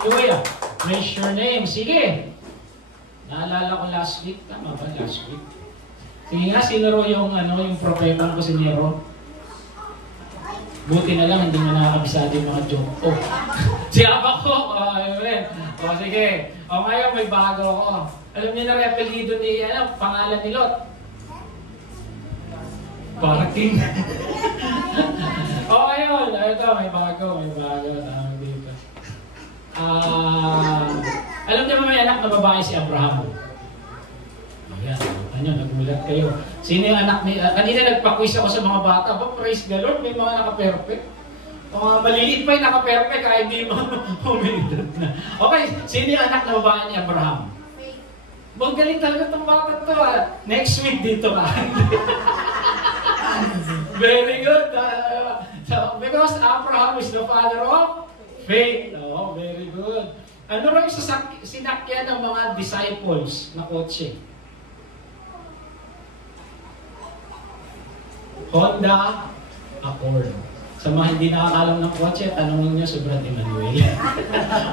Hallelujah. Praise your name. Sige. Naalala ko last week. Tama ba? Last week. Sige nga, sino ro yung propetang ko si Nero? Buti na lang, hindi mo nakakabisado yung mga joke. Oh, si Abako. Sige. Ngayon may bago ako. Alam niyo na rin apelido ni, pangalan ni Lot? Parking. Ngayon. Ito, may bago. Tama dito. Alam niyo ba may anak na babae si Abraham? Ayan, nagulat kayo. Sino yung anak ni... kanina nagpa-quiz ako sa mga bata. Praise the Lord, may mga naka-perfect. Maliliit pa yung naka-perfect, kaya hindi mo humilidad na. Okay, sino yung anak na babae ni Abraham? Magaling talaga itong bata ito. Next week dito ka. Very good. Because Abraham is the father of faith. Very good. Ano rin sinakyan ng mga disciples na kotse? Honda Accord. Sa mga hindi nakakalam ng kotse, tanongin nyo si Brad Emmanuel.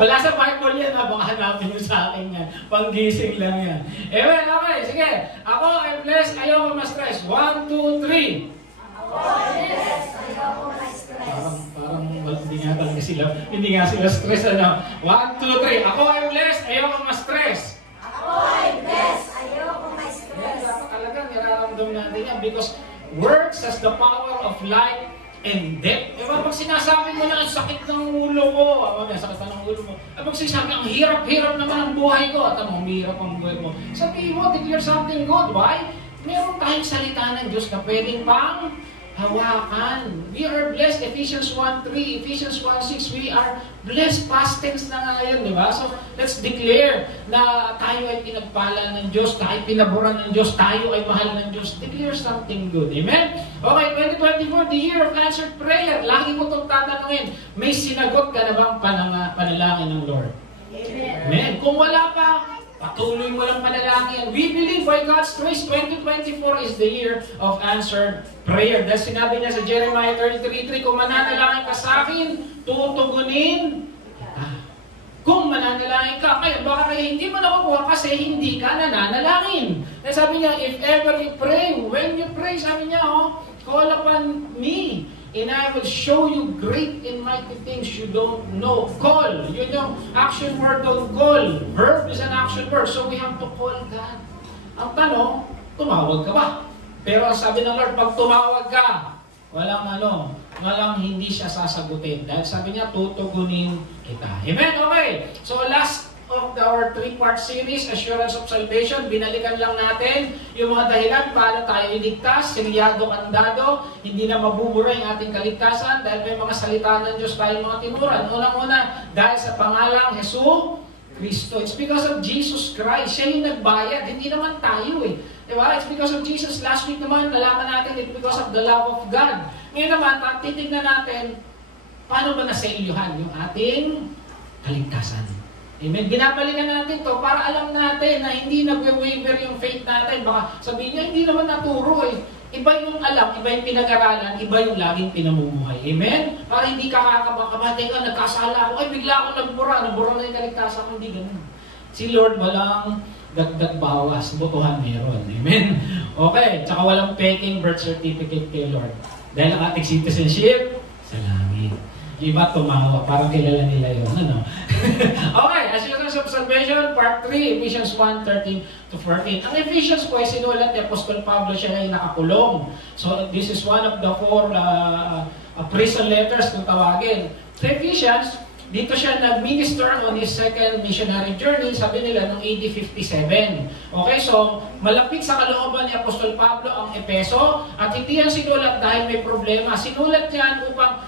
Wala sa Bible yan, baka hanapin nyo sa akin yan. Panggising lang yan. Okay, sige. Ako ay blessed, ayoko ma-stress. 1, 2, 3. Ako ay blessed, ayoko ma-stress. Parang hindi nga sila stress. 1, 2, 3. Ako ay blessed, ayoko ma-stress. Ako ay blessed, ayoko ma-stress. Talaga, nararamdam natin yan because words has the power of life and death. Pag sinasabi mo na ang sakit ng ulo ko, sakit ng ulo mo. Pag sinasabi, ang hirap-hirap naman ang buhay ko, at ang hirap ang buhay mo. Sabihin mo, declare something good. Why? Meron tayong salita ng Diyos na pwedeng pang hawakan. We are blessed. Ephesians 1:3, Ephesians 1:6, we are blessed. Past tense na nga yun, di ba? So, let's declare na tayo ay pinagpala ng Diyos, tayo pinaboran ng Diyos, tayo ay mahal ng Diyos. Declare something good. Amen? Okay, 2024, the year of answered prayer. Lagi mo itong tatanungin, may sinagot ka na bang panalangin ng Lord? Amen? Kung wala pa, patuloy mo lang panalangin. We believe by God's grace, 2024 is the year of answered prayer. Dahil sinabi niya sa Jeremiah 33:3, kung mananalangin ka sa akin, tutugunin kita. Kung mananalangin ka, baka hindi mo nakukuha kasi hindi ka nananalangin. Dahil sabi niya, if ever you pray, when you pray, sabi niya, call upon me. And I will show you great and mighty things you don't know. Call. Yun yung action word of call. Verb is an action word. So we have to call God. Ang tanong, tumawag ka ba? Pero sabi ng Lord, pag tumawag ka, walang hindi siya sasagutin. Dahil sabi niya, tutugunin kita. Amen? Okay. So last of our 3-part series, Assurance of Salvation, binalikan lang natin yung mga dahilan paano tayo iligtas, selyado, kandado, hindi na mabubura yung ating kaligtasan dahil may mga salita ng Diyos tayong mga tinuran. Unang-una, dahil sa pangalang Jesu Cristo. It's because of Jesus Christ. Siya yung nagbayad, hindi naman tayo eh. Diba? It's because of Jesus. Last week naman, nalaman natin it's because of the love of God. Ngayon naman, titignan natin, paano ba nasailyuhan yung ating kaligtasan? Amen. Binabalikan natin to para alam natin na hindi nagwe-waver yung faith natin. Baka sabihin niya, hindi naman naturo eh. Iba yung alam, iba yung pinag-aralan, iba yung laging pinamumuhay. Amen? Para hindi ka kakabaka, teka, nagkasala ako, ay bigla ako nabura na yung kaligtasan ko, hindi ganun. Si Lord walang dagdag bawas, botohan meron. Amen? Okay, tsaka walang peking birth certificate kay Lord. Dahil ang ating citizenship, sa langit. Iba tumawa, parang kilala nila yun. Okay, Assurance of Salvation, Part 3, Ephesians 1:13-14. Ang Ephesians po ay sinulat ni Apostol Pablo, siya ay nakakulong. So, this is one of the 4 prison letters kung tawagin. Sa Ephesians, dito siya nag-minister on his second missionary journey, sabi nila, noong AD 57. Okay, so, malapit sa kalooban ni Apostol Pablo ang Epeso, at hindi yan sinulat dahil may problema. Sinulat yan upang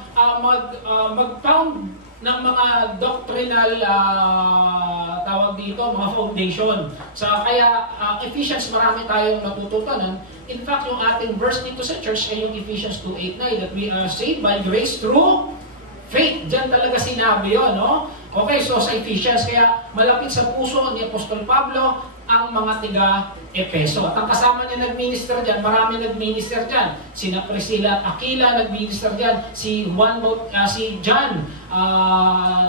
mag-found ng mga doctrinal tawag dito, mga foundation. So, kaya Ephesians marami tayong natututunan. In fact, yung ating verse dito sa church ay yung Ephesians 2:8-9 that we are saved by grace through faith. Diyan talaga sinabi yun, no? Okay, so sa Ephesians, kaya malapit sa puso ni Apostol Pablo ang mga tiga-Epeso. At ang kasama niya nag-minister dyan, marami nag-minister dyan. Sina Priscilla at Aquila nag-minister dyan. Si John,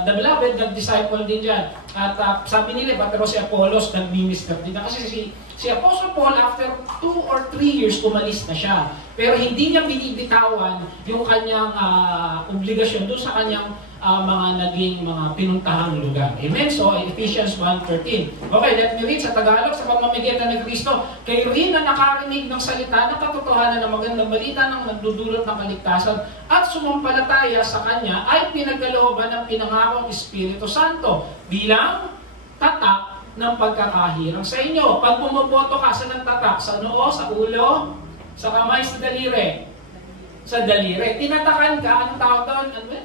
the beloved, nag-disciple din dyan. At sabi nila, pero si Apollos nag-minister din. Kasi si Apostle Paul, after 2 or 3 years, umalis na siya. Pero hindi niya binibitawan yung kanyang obligasyon doon sa kanyang mga naging mga pinuntahang lugar. Amen? So, Ephesians 1:13. Okay, let me read sa Tagalog, sa pamamagitan ng Kristo. Kayo rin na nakarinig ng salita ng katotohanan ng magandang balita ng nagdudulot ng kaligtasan at sumampalataya sa Kanya ay pinagkalooban ng pinangakong Espiritu Santo bilang tatak ng pagkakahirang sa inyo. Pag bumoboto ka, sa ng tatak? Sa noo, sa ulo, sa kamay, sa daliri? Sa daliri. Tinatakan ka, anong tawag doon? Ano ba?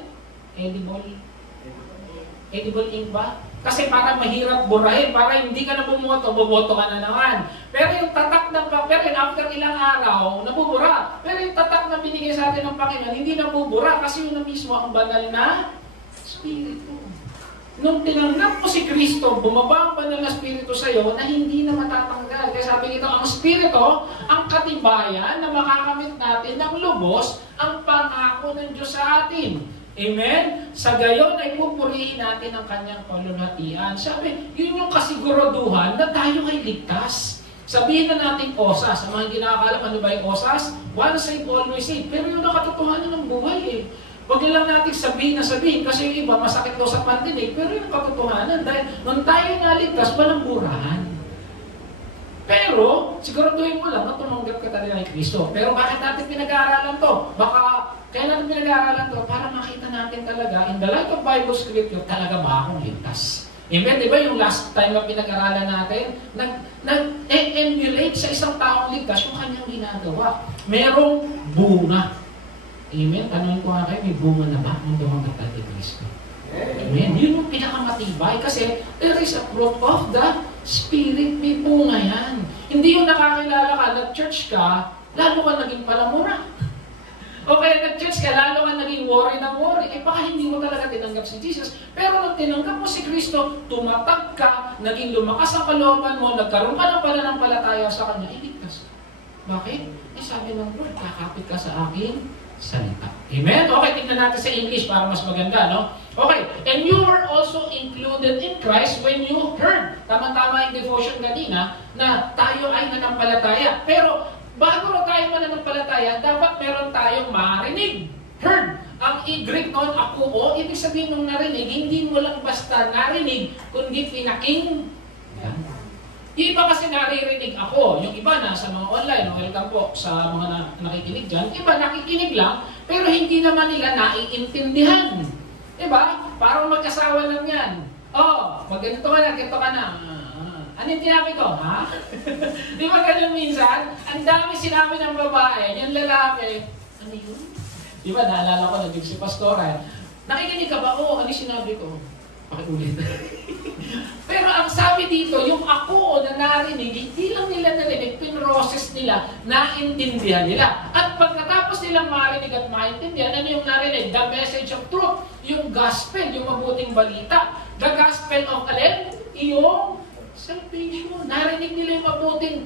Edible ink ba? Kasi para mahirap burahin, para hindi ka na bumoto, buboto ka na naman. Pero yung tatak ng papel, after ilang araw, nabubura. Pero yung tatak na binigay sa atin ng Panginoon, hindi nabubura kasi yun na mismo ang banal na Espiritu. Nung tinanggap mo si Kristo, bumaba ang banal na Espiritu sa iyo na hindi na matatanggal. Kaya sabi nito, ang Espiritu, ang katibayan na makakamit natin ng lubos ang pangako ng Diyos sa atin. Amen? Sa gayon ay pupurihin natin ang kanyang kalulhatian. Sabi, yun yung kasiguraduhan na tayo ay ligtas. Sabihin na natin osas. Sa mga hindi nakakalam, ano ba yung osas? Once saved, always saved. Pero yun ang katotohanan ng buhay eh. Huwag lang natin sabihin kasi yung iba masakit daw sa pandinig, pero yung katotohanan. Dahil nung tayo naligtas, walang burahan. Pero, siguraduhin mo lang na tumanggap ka talaga ng Kristo. Pero bakit natin pinag-aaralan to? Baka, kaya natin pinag-aaralan to para makita natin talaga, in the light of Bible Scripture, talaga ba akong ligtas? Amen? Di ba yung last time na pinag-aralan natin, nag-emulate sa isang taong ligtas yung kanyang ginagawa. Merong bunga. Amen? Tanungin ko nga kayo, may bunga na ba? Ang tumanggap natin Kristo. Amen? Yun yung pinakamatibay kasi there is a fruit of the Spirit, may bunga yan. Hindi yung nakakilala ka, nag-church ka, lalo ka naging palamura. O kaya nag-church ka, lalo ka naging worry na worry. Eh baka hindi mo talaga tinanggap si Jesus. Pero nung tinanggap mo si Kristo, tumatag ka, naging lumakas ang kalooban mo, nagkaroon ka ng pananampalataya sa Kanya, iligtas ka. Bakit? Eh sabi ng Lord, kakapit ka sa akin salita. Amen? Okay, tingnan natin sa English para mas maganda, no? Okay, and you were also included in Christ when you heard. Tama-tama yung devotion kanina na tayo ay nanampalataya. Pero bago na tayo mananampalataya, dapat meron tayong marinig. Heard. Ang Greek noon, akuo, ibig sabihin ng narinig, hindi mo lang basta narinig, kundi pinaking. Yung iba kasi naririnig ako. Yung iba na sa mga online, welcome po sa mga nakikinig dyan. Iba nakikinig lang, pero hindi naman nila naiintindihan. Diba? Parang mag-asawa lang yan. Oh, pag ganito ka na. Ano yung tinabi ko? Ha? Di ba ganun minsan? Ang dami sinabi ng babae, yung lalaki, ano yun? Di ba, naalala ko, naging si Pastora. Nakikinig ka ba? Oo, ano yung sinabi ko? Pakiulit. Pero ang sabi dito, yung ako na narinig, hindi lang nila narinig, pinroses nila, naintindihan nila. At pagkatapos nilang marinig at maintindihan, ano yung narinig? The message of truth, yung gospel, yung mabuting balita. The gospel of alin? Yung salvation. Narinig nila yung mabuting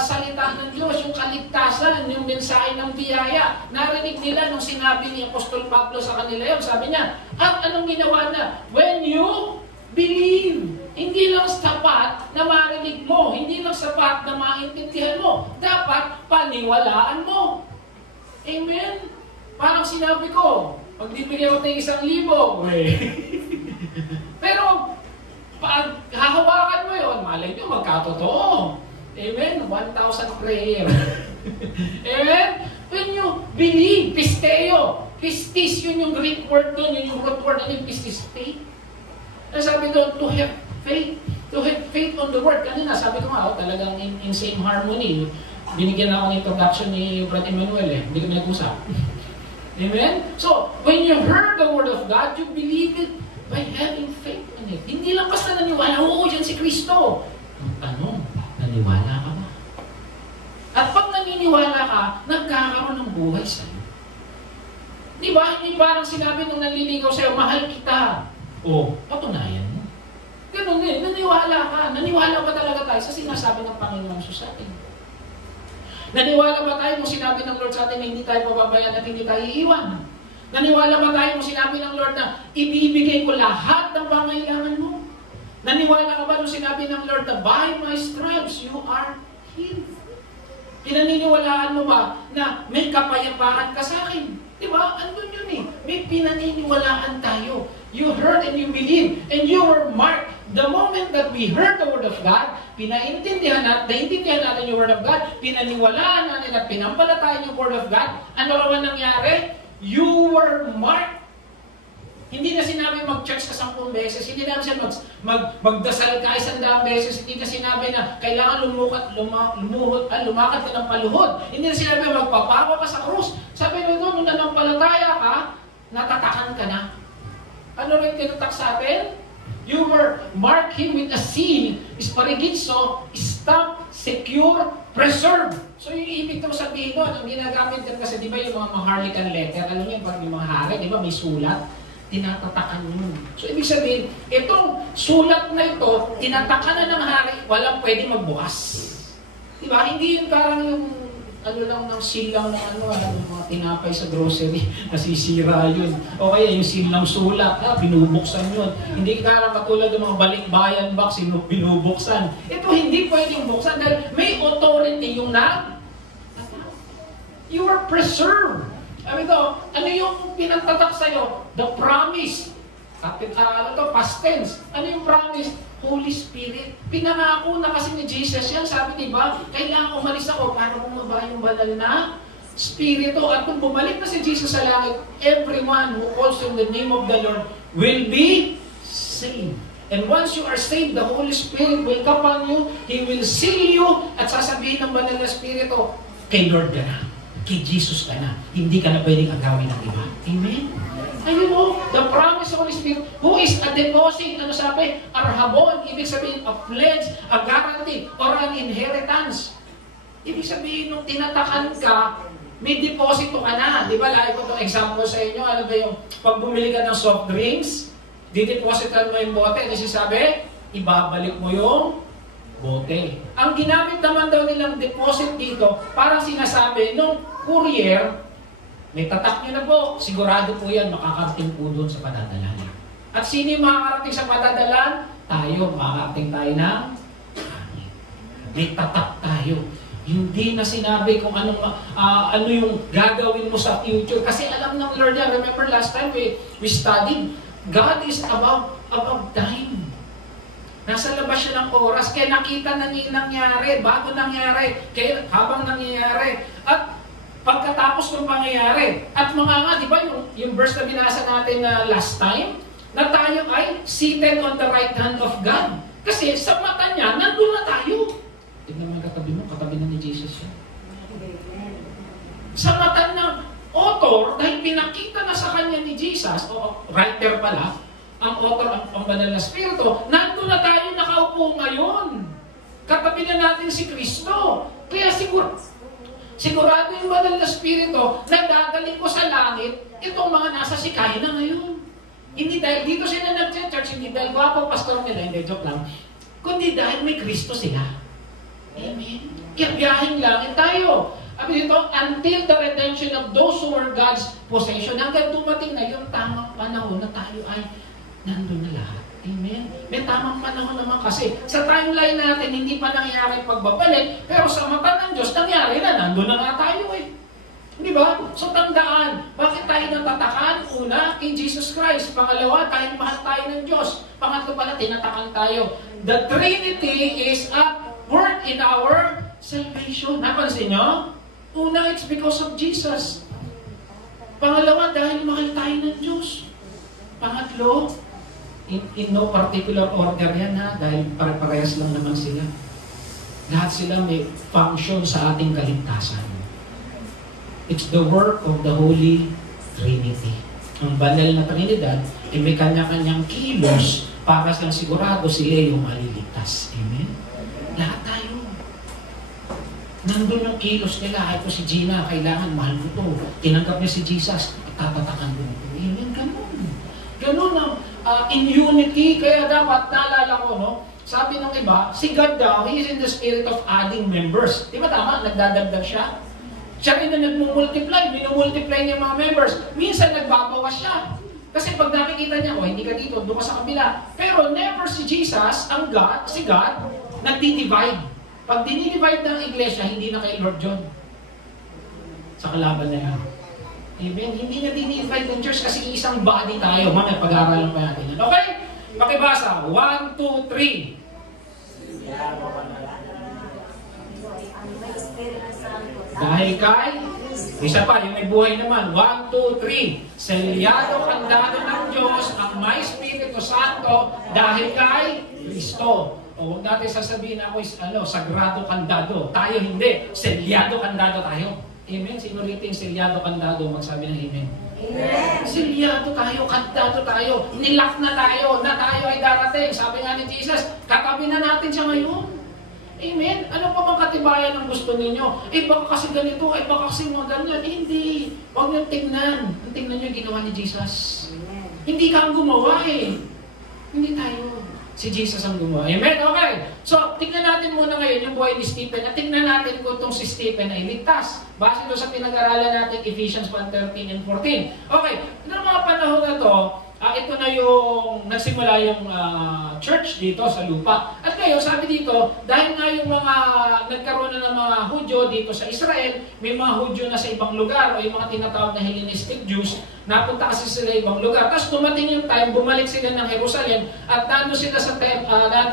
salita ng Diyos, yung kaligtasan, yung mensahe ng biyaya. Narinig nila nung sinabi ni Apostol Pablo sa kanila yun. Sabi niya, at anong ginawa na? When you believe. Hindi lang sapat na marinig mo, hindi lang sapat na maintindihan mo. Dapat paniwalaan mo. Amen? Parang sinabi ko, pag bibigyan ko tayo 1,000, pero pag hahawakan mo yun, malay nyo, magkatotoo. Amen? 1,000 prayer. Amen? When you believe, pisteo. Pistis, yun yung Greek word doon, yun yung root word, ano yung pistis? Faith. Sabi doon, to have faith. To have faith on the word. Kanina, sabi ko nga, talagang in same harmony. Binigyan ako ng introduction ni Brad Emmanuel eh. Hindi ko nag-usap. Amen? So, when you heard the word of God, you believe it by having faith on it. Hindi lang basta naniwala, oo, yan si Kristo. Ang tanong, naniwala ka ba? At pag naniniwala ka, nagkakaroon ng buhay sa'yo. Di ba? Hindi parang sinabi nung nanliligaw sa'yo, mahal kita. O, patunayan mo. Ganun naniwala ka. Naniwala ba talaga tayo sa sinasabi ng Panginoon sa atin? Naniwala ba tayo kung sinabi ng Lord sa atin na hindi tayo pababayaan at hindi tayo iiwan? Naniwala ba tayo kung sinabi ng Lord na ibibigay ko lahat ng pangailangan mo? Naniwala ka ba kung sinabi ng Lord na by my stripes you are healed? Pinaniniwalaan mo ba na may kapayapaan ka sa akin? Di ba? Andun yun eh. May pinaniniwalaan tayo. You heard and you believe and you were marked. The moment that we heard the Word of God, naintindihan natin yung Word of God, pinaniwalaan natin at pinampalatayan yung Word of God, ano naman nangyari? You were marked. Hindi na sinabi mag-church ka 10 beses, hindi na siya magdasal ka 100 beses, hindi na sinabi na kailangan lumakad ka ng paluhod, hindi na sinabi magpapawa ka sa krus. Sabi nito, nung nanampalataya ka, natatakan ka na. Ano rin tinutak sa atin? You were marked him with a seal, isparigitso, stamp, secure, preserve. So yung ibig ko sabihin doon, ang ginagamit din kasi, di ba yung mga Harlequin letter, alam niyo yung mga hari, di ba may sulat, tinatatakan yun. So ibig sabihin, itong sulat na ito, tinatakan na ng hari, walang pwede magbukas. Di ba? Hindi yun parang yung lang ng seal lang ng mga tinapay sa grocery, nasisira yun. O kaya yung seal ng sulat, binubuksan yun. Hindi parang katulad ng mga balikbayan box, binubuksan. Ito hindi pwedeng buksan dahil may authority yung you are preserved. Sabi ko, ano yung pinagtatak sa'yo? The promise. Past tense. Ano yung promise? Holy Spirit. Pinangako na kasi ni Jesus yan. Sabi, diba, kailangan umalis ako para bumaba yung banal na Spirito. At kung bumalik na si Jesus sa langit, everyone who calls in the name of the Lord will be saved. And once you are saved, the Holy Spirit will come on you, He will seal you, at sasabihin ng banal na Spirito, kay Lord ka na. Kay Jesus ka na. Hindi ka na pwedeng agawin ng iba. Amen? Ayun o, the promise of Holy Spirit, who is a deposit, ano sabi? Arhabon, ibig sabihin, a pledge, a guarantee, or an inheritance. Ibig sabihin, nung tinatakan ka, may deposito ka na. Di ba, lagi ko itong example sa inyo, ano ba yung, pag bumili ka ng soft drinks, didepositan mo yung bote, ano sabi? Ibabalik mo yung bote. Ang ginamit naman daw nilang deposit dito, parang sinasabi, nung courier, may tatak nyo na po, sigurado po yan, makakarating po doon sa padadalan. At sino yung makakarating sa padadalan? Tayo, makakarating tayo ng hangin. May tatak tayo. Hindi na sinabi kung ano yung gagawin mo sa future. Kasi alam ng Lord yan. Remember last time we studied, God is above time. Nasa labas siya ng oras, kaya nakita na niya nangyari, bago nangyari, kaya habang nangyayari. At pagkatapos ng pangyayari. At mga nga, di ba yung verse na binasa natin last time, na tayo ay seated on the right hand of God. Kasi sa mata niya, nandun na tayo. Tignan mo yung katabi mo, katabi na ni Jesus yan. Sa mata ng author, dahil pinakita na sa kanya ni Jesus, o writer pala, ang author, ang banal na Espiritu, nandun na tayo nakaupo ngayon. Katabi na natin si Kristo. Kaya sigurado yung banal na Espiritu na dadaling ko sa langit itong mga nasa sikay na ngayon. Hindi dahil dito sila nag-church, hindi dahil gwapo pastor nila, hindi, joke lang, kundi dahil may Kristo sila. Amen? Kaya biyahing langit tayo. Sabi dito, until the redemption of those who were God's possession, hanggang dumating na yung tamang panahon na tayo ay nandun na lahat. Amen? May tamang panahon naman kasi. Sa timeline natin, hindi pa nangyari pagbabalik, pero sa mata ng Diyos, nangyari na, nandun na nga tayo eh. Di ba? So tandaan, bakit tayo natatakan? Una, kay Jesus Christ. Pangalawa, dahil mahal tayo ng Diyos. Pangatlo pala, tinatakan tayo. The Trinity is at work in our salvation. Napansin nyo? Una, it's because of Jesus. Pangalawa, dahil mahal tayo ng Diyos. Pangatlo, in no particular order yan ha, dahil pare-parehas lang naman sila. Lahat sila may function sa ating kaligtasan. It's the work of the Holy Trinity. Ang banal na Trinidad, may kanya-kanyang kilos para sa sigurado sila yung maliligtas. Amen? Lahat tayo. Nandun yung kilos nila. Ito si Gina, kailangan mahal mo ito. Tinanggap niya si Jesus, tatatakan mo ito. Amen? Ganun. Ganun ang in unity. Kaya dapat, naalala ko, no? Sabi ng iba, si God daw, He is in the spirit of adding members. Di ba tama? Nagdadagdag siya. Siya rin na nagmumultiply, minumultiply niya mga members. Minsan nagbabawas siya. Kasi pag nakikita niya, oh, hindi ka dito, doon ka sa kabila. Pero never si Jesus, ang God, si God, nagdi-divide. Pag dinidivide ng iglesia, hindi na kay Lord John. Sa kalaban na yan. Amen? Hindi na dinidivide ng church kasi isang body tayo. Mga pag-aaralan pa natin. Okay? Pakibasa. 1, 2, 3. Dahil kay, isa pa, yung may buhay naman. 1, 2, 3. Selyado kandado ng Diyos ang may Espiritu Santo dahil kay Kristo. O huwag natin sasabihin na ako sagrado kandado. Tayo hindi. Selyado kandado tayo. Amen? Sino rito yung selyado kandado? Magsabi ng amen. Amen. Selyado tayo, kandado tayo. Nilock na tayo ay darating. Sabi nga ni Jesus, katabi na natin siya ngayon. Amen? Ano pa bang katibayan ng gusto ninyo? Baka kasi ganito, baka kasi mga ganyan. Hindi. Huwag niyong tingnan. Tingnan niyo yung ginawa ni Jesus. Amen. Hindi ka ang gumawa Hindi tayo. Si Jesus ang gumawa. Amen? Okay. So, tingnan natin muna ngayon yung buhay ni Stephen at tingnan natin kung itong si Stephen ay ligtas. Base doon sa pinag-aralan natin, Ephesians 1:13 and 14. Okay. Noong mga panahon na to, ito na yung nagsimula yung church dito sa lupa. At ngayon, sabi dito, dahil nga yung mga nagkaroon na ng mga Hudyo dito sa Israel, may mga Hudyo na sa ibang lugar o yung mga tinatawag na Hellenistic Jews, napunta kasi sila ibang lugar. Tapos dumating yung time, bumalik sila ng Jerusalem at nandun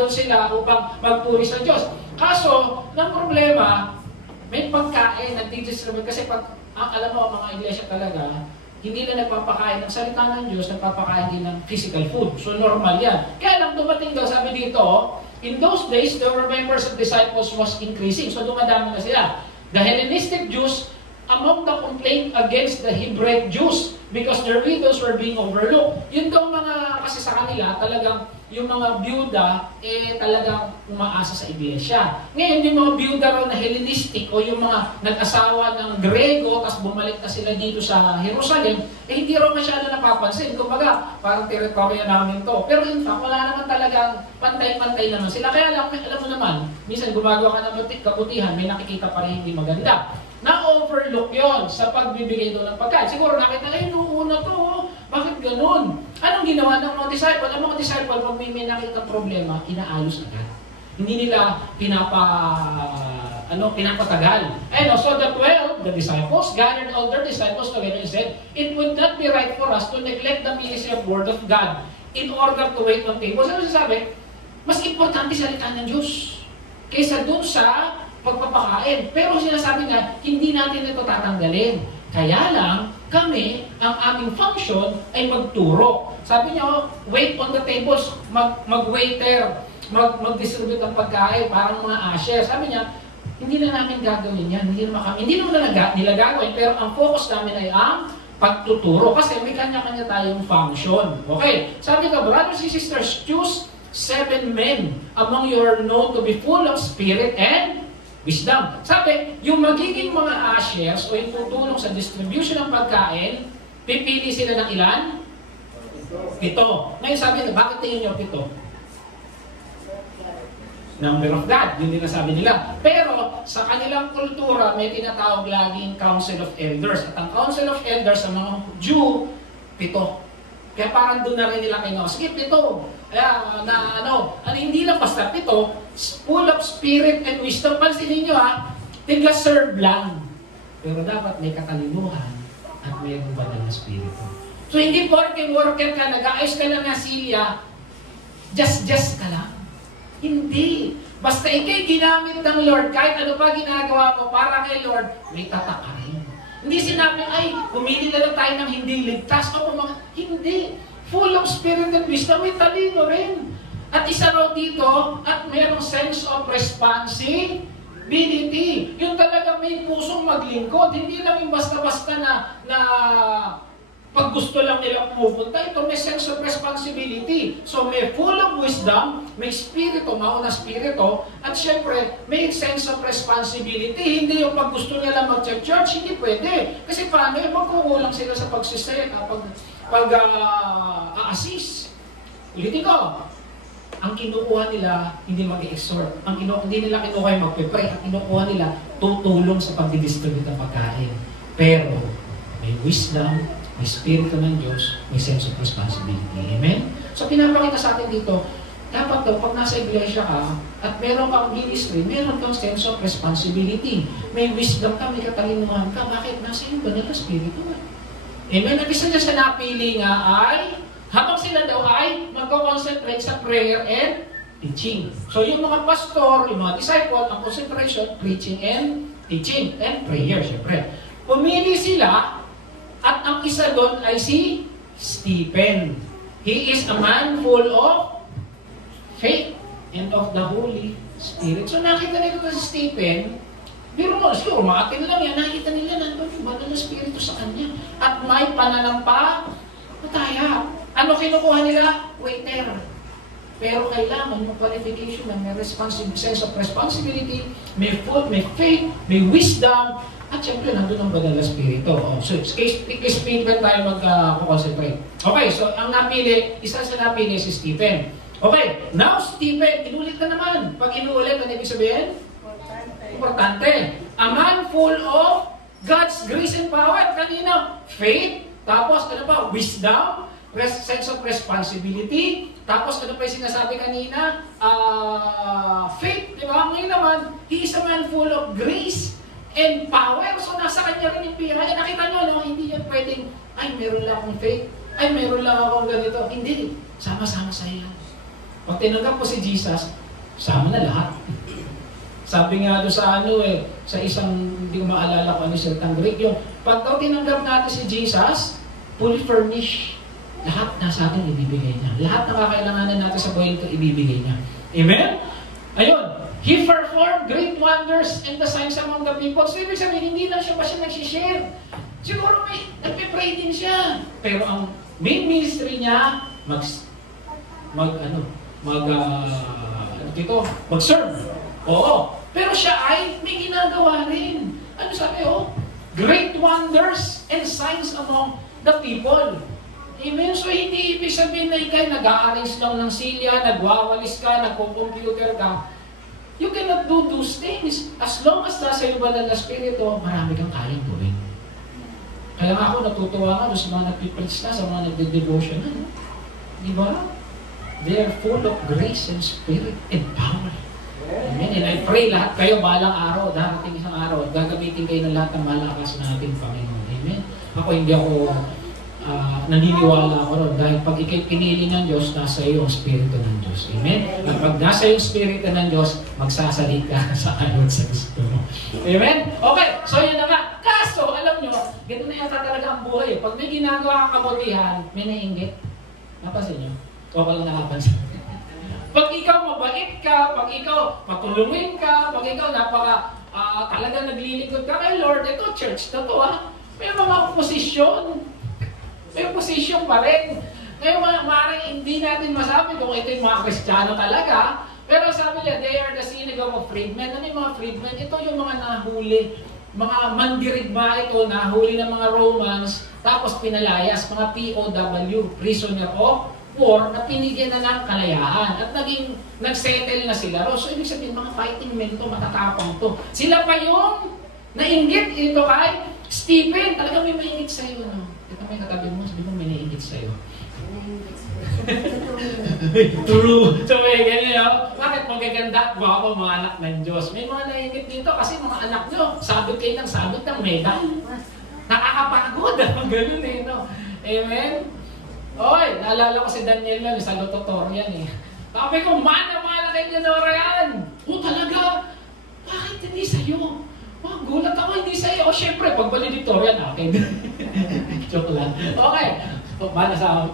sila upang magpuri sa Diyos. Kaso, ng problema, may pagkain, nagdidistribute kasi alam mo, mga iglesia talaga, hindi na nagpapakain ng salita ng Diyos, nagpapakain din ng physical food. So normal yan. Kaya lang dumating daw, sabi dito, in those days, the members of disciples was increasing. So dumadami na sila. The Hellenistic Jews among the complaint against the Hebraic Jews because their widows were being overlooked. Yun daw mga, kasi sa kanila, talagang yung mga byuda, talagang umaasa sa iglesia. Ngayon, yung mga byuda raw na Hellenistic o yung mga nag-asawa ng Grego, tapos bumalik na sila dito sa Jerusalem, hindi raw masyado napapansin. Kumbaga, parang teritoryo namin to. Pero in fact, wala naman talagang pantay-pantay naman sila. Kaya alam mo naman, minsan gumagawa ka ng kabutihan, may nakikita pa rin hindi maganda. Na-overlook yon sa pagbibigay doon ng pagkain. Siguro nakita nung una to, bakit ganun? Anong ginawa ng mga disciple? Ang mga disciple, pag may nakita problema, inaayos agad. Hindi nila pinapatagal. So the 12, the disciples, gathered all their disciples together and said, it would not be right for us to neglect the ministry of Word of God in order to wait on tables. Ano sasabi? Mas importante salita ng Diyos kaysa dun sa pagpapakain. Pero sinasabi nga, hindi natin ito tatanggalin. Kaya lang, kami, ang aming function ay magturo. Sabi niya, wait on the tables, mag-waiter, mag-distribute ng pagkain, parang mga usher. Sabi niya, hindi na namin gagawin yan. Hindi naman nila gagawin, pero ang focus namin ay ang pagtuturo. Kasi may kanya-kanya tayong function. Okay, sabi ka, brothers and sisters, choose 7 men among you are known to be full of spirit and wisdom. Sabi, yung magiging mga ushers o yung tutulong sa distribution ng pagkain, pipili sila ng ilan? 7. Ngayon sabi nila, bakit tingin nyo 7? Number of God, yun din ang sabi nila. Pero sa kanilang kultura, may tinatawag laging Council of Elders. At ang Council of Elders sa mga Jew, 7. Kaya parang doon na rin nila kayo, sige, 7. Kaya, hindi lang basta 7, full of spirit and wisdom. Pansinin nyo tiga-serve lang. Pero dapat may katalinuhan at mayroong banal na spirito. So hindi porke worker ka, nag-aayos ka lang ng silya, just ka lang. Hindi. Basta ikay ginamit ng Lord, kahit ano pa ginagawa mo para kay Lord, may tatak ka rin. Hindi sinabi, pumili na lang tayo ng hindi ligtas. Hindi. Full of spirit and wisdom, may talino rin. At isa raw dito, at mayroong sense of responsibility. Yung talaga may pusong maglingkod. Hindi lang yung basta-basta na pag gusto lang nila pupunta. Ito may sense of responsibility. So may full of wisdom, may spirito, mauna spirito, at syempre may sense of responsibility. Hindi yung pag gusto nila mag-church, hindi pwede. Kasi paano yung magkukulang sila sa pag-assist. Ulitin ko, ang kinukuha nila, hindi mag-exhort. Hindi nila kinukuha yung magpe-pray. Ang kinukuha nila, tutulong sa pag-distribute ng pagkain. Pero, may wisdom, may spirito ng Diyos, may sense of responsibility. Amen? So, pinapakita sa atin dito, dapat daw, pag nasa iglesia ka, at meron kang ministry, meron kang sense of responsibility. May wisdom ka, may katalinuhan ka. Bakit? Nasa iyo ba nila spirito? Amen? Ang isa niya sa napili nga ay, habang sila daw ay magko-concentrate sa prayer and teaching. So yung mga pastor, yung mga disciple, ang concentration, preaching and teaching and prayer, syempre. Pumili sila at ang isa doon ay si Stephen. He is a man full of faith and of the Holy Spirit. So nakita nila si Stephen, pero mo, siguro mga atin lang yan, nakita nila nandun yung banal na spirito sa kanya. At may pananampalataya. Ano kinukuha nila? Waiter. Pero kailangan yung qualification na may sense of responsibility, may faith, may wisdom, at syempre nandun ang banal na spirito. So, case Stephen tayo mag-concentrate. Okay, so ang napili, isa sa napili si Stephen. Okay, now Stephen, inulit na naman. Pag inulit, ano ibig sabihin? Importante. A man full of God's grace and power. Kanina, faith. Tapos, ano pa? Wisdom. Sense of responsibility. Tapos, ano pa yung sinasabi kanina? Faith. Diba? Ngayon naman, he is a man full of grace and power. So, nasa kanya rin yung pira. Nakita nyo, no? Hindi yan pwedeng, ay, meron lang akong faith. Ay, meron lang akong ganito. Hindi. Sama-sama sa iyo. Pag tinanggap mo si Jesus, sama na lahat. Sabi nga doon sa sa isang, hindi ko maalala kung ano salitang Greek, yung pag daw tinanggap natin si Jesus, fully furnished, lahat nasa atin ibibigay niya. Lahat ng kakailanganan natin sa buhay ito, ibibigay niya. Amen? Ayun, he performed great wonders and the signs among the people. So, ibig sabihin, hindi lang siya nagsishare. Siguro nagpe-pray din siya. Pero ang main ministry niya, mag-serve. Oo. Pero siya ay may ginagawa rin. Ano sabi? Great wonders and signs among the people. Amen? So, hindi ibig sabihin na ikay nag-a-arrange lang ng silya, nagwawalis ka, nagko-computer ka. You cannot do those things. As long as nasa iyo banal na spirito, marami kang kayang gawin. Kaya nga ako natutuwa nga doon sa mga nagpipreach na, sa mga nagde-devotion na. Di ba? They are full of grace and spirit and power. Amen. And I pray lahat kayo balang araw, darating isang araw, gagamitin kayo ng lahat ng malakas na ating Panginoon. Amen. Ako hindi ako naniniwala ako ron. Dahil pag ikay pinili ng Diyos, nasa iyo ang Spirito ng Diyos. Amen? At pag nasa iyo ang Spirito ng Diyos, magsasalita sa ayon sa gusto mo. Amen? Okay, so yun na nga. Kaso, alam nyo, ganito na yata talaga ang buhay. Pag may ginagawa kang kabutihan, may naiinggit. Napansin nyo? O walang nakapansin. Pag ikaw mabait ka, pag ikaw matulungin ka, pag ikaw talaga naglilingkod ka kay Lord, ito church na to may mga opposition. May opposition pa rin. Ngayon, maaaring hindi natin masabi kung ito yung mga Kristiyano talaga, pero sabi niya, they are the synagogue of freedmen. Ano yung mga freedmen? Ito yung mga nahuli, mga mandirigma ito, nahuli ng mga Romans, tapos pinalayas, mga POW, prisoner of war, na pinigyan na ng kalayaan. At nagsettle na sila. So, ibig sabihin, mga fighting men to, matatapang to. Sila pa yung nainggit ito kay Stephen. Talagang may maingit sa'yo, no? Ito may katabi mo, sabi mo, may nainggit sa'yo. True. So, may ganyan, bakit magaganda? Ako, mga anak ng Diyos. May mga nainggit dito kasi mga anak nyo, sabit kayo ng medal. Nakakapagod. Ganun no? Amen? Oy, naalala ko si Daniel yan, sa Lototor yan Sabi ko, mana kay Leonora yan. Talaga? Bakit hindi sa'yo? Gulat ako, hindi sa'yo. Siyempre, pag valedictorian akin. Joke lang. Okay. Mana sa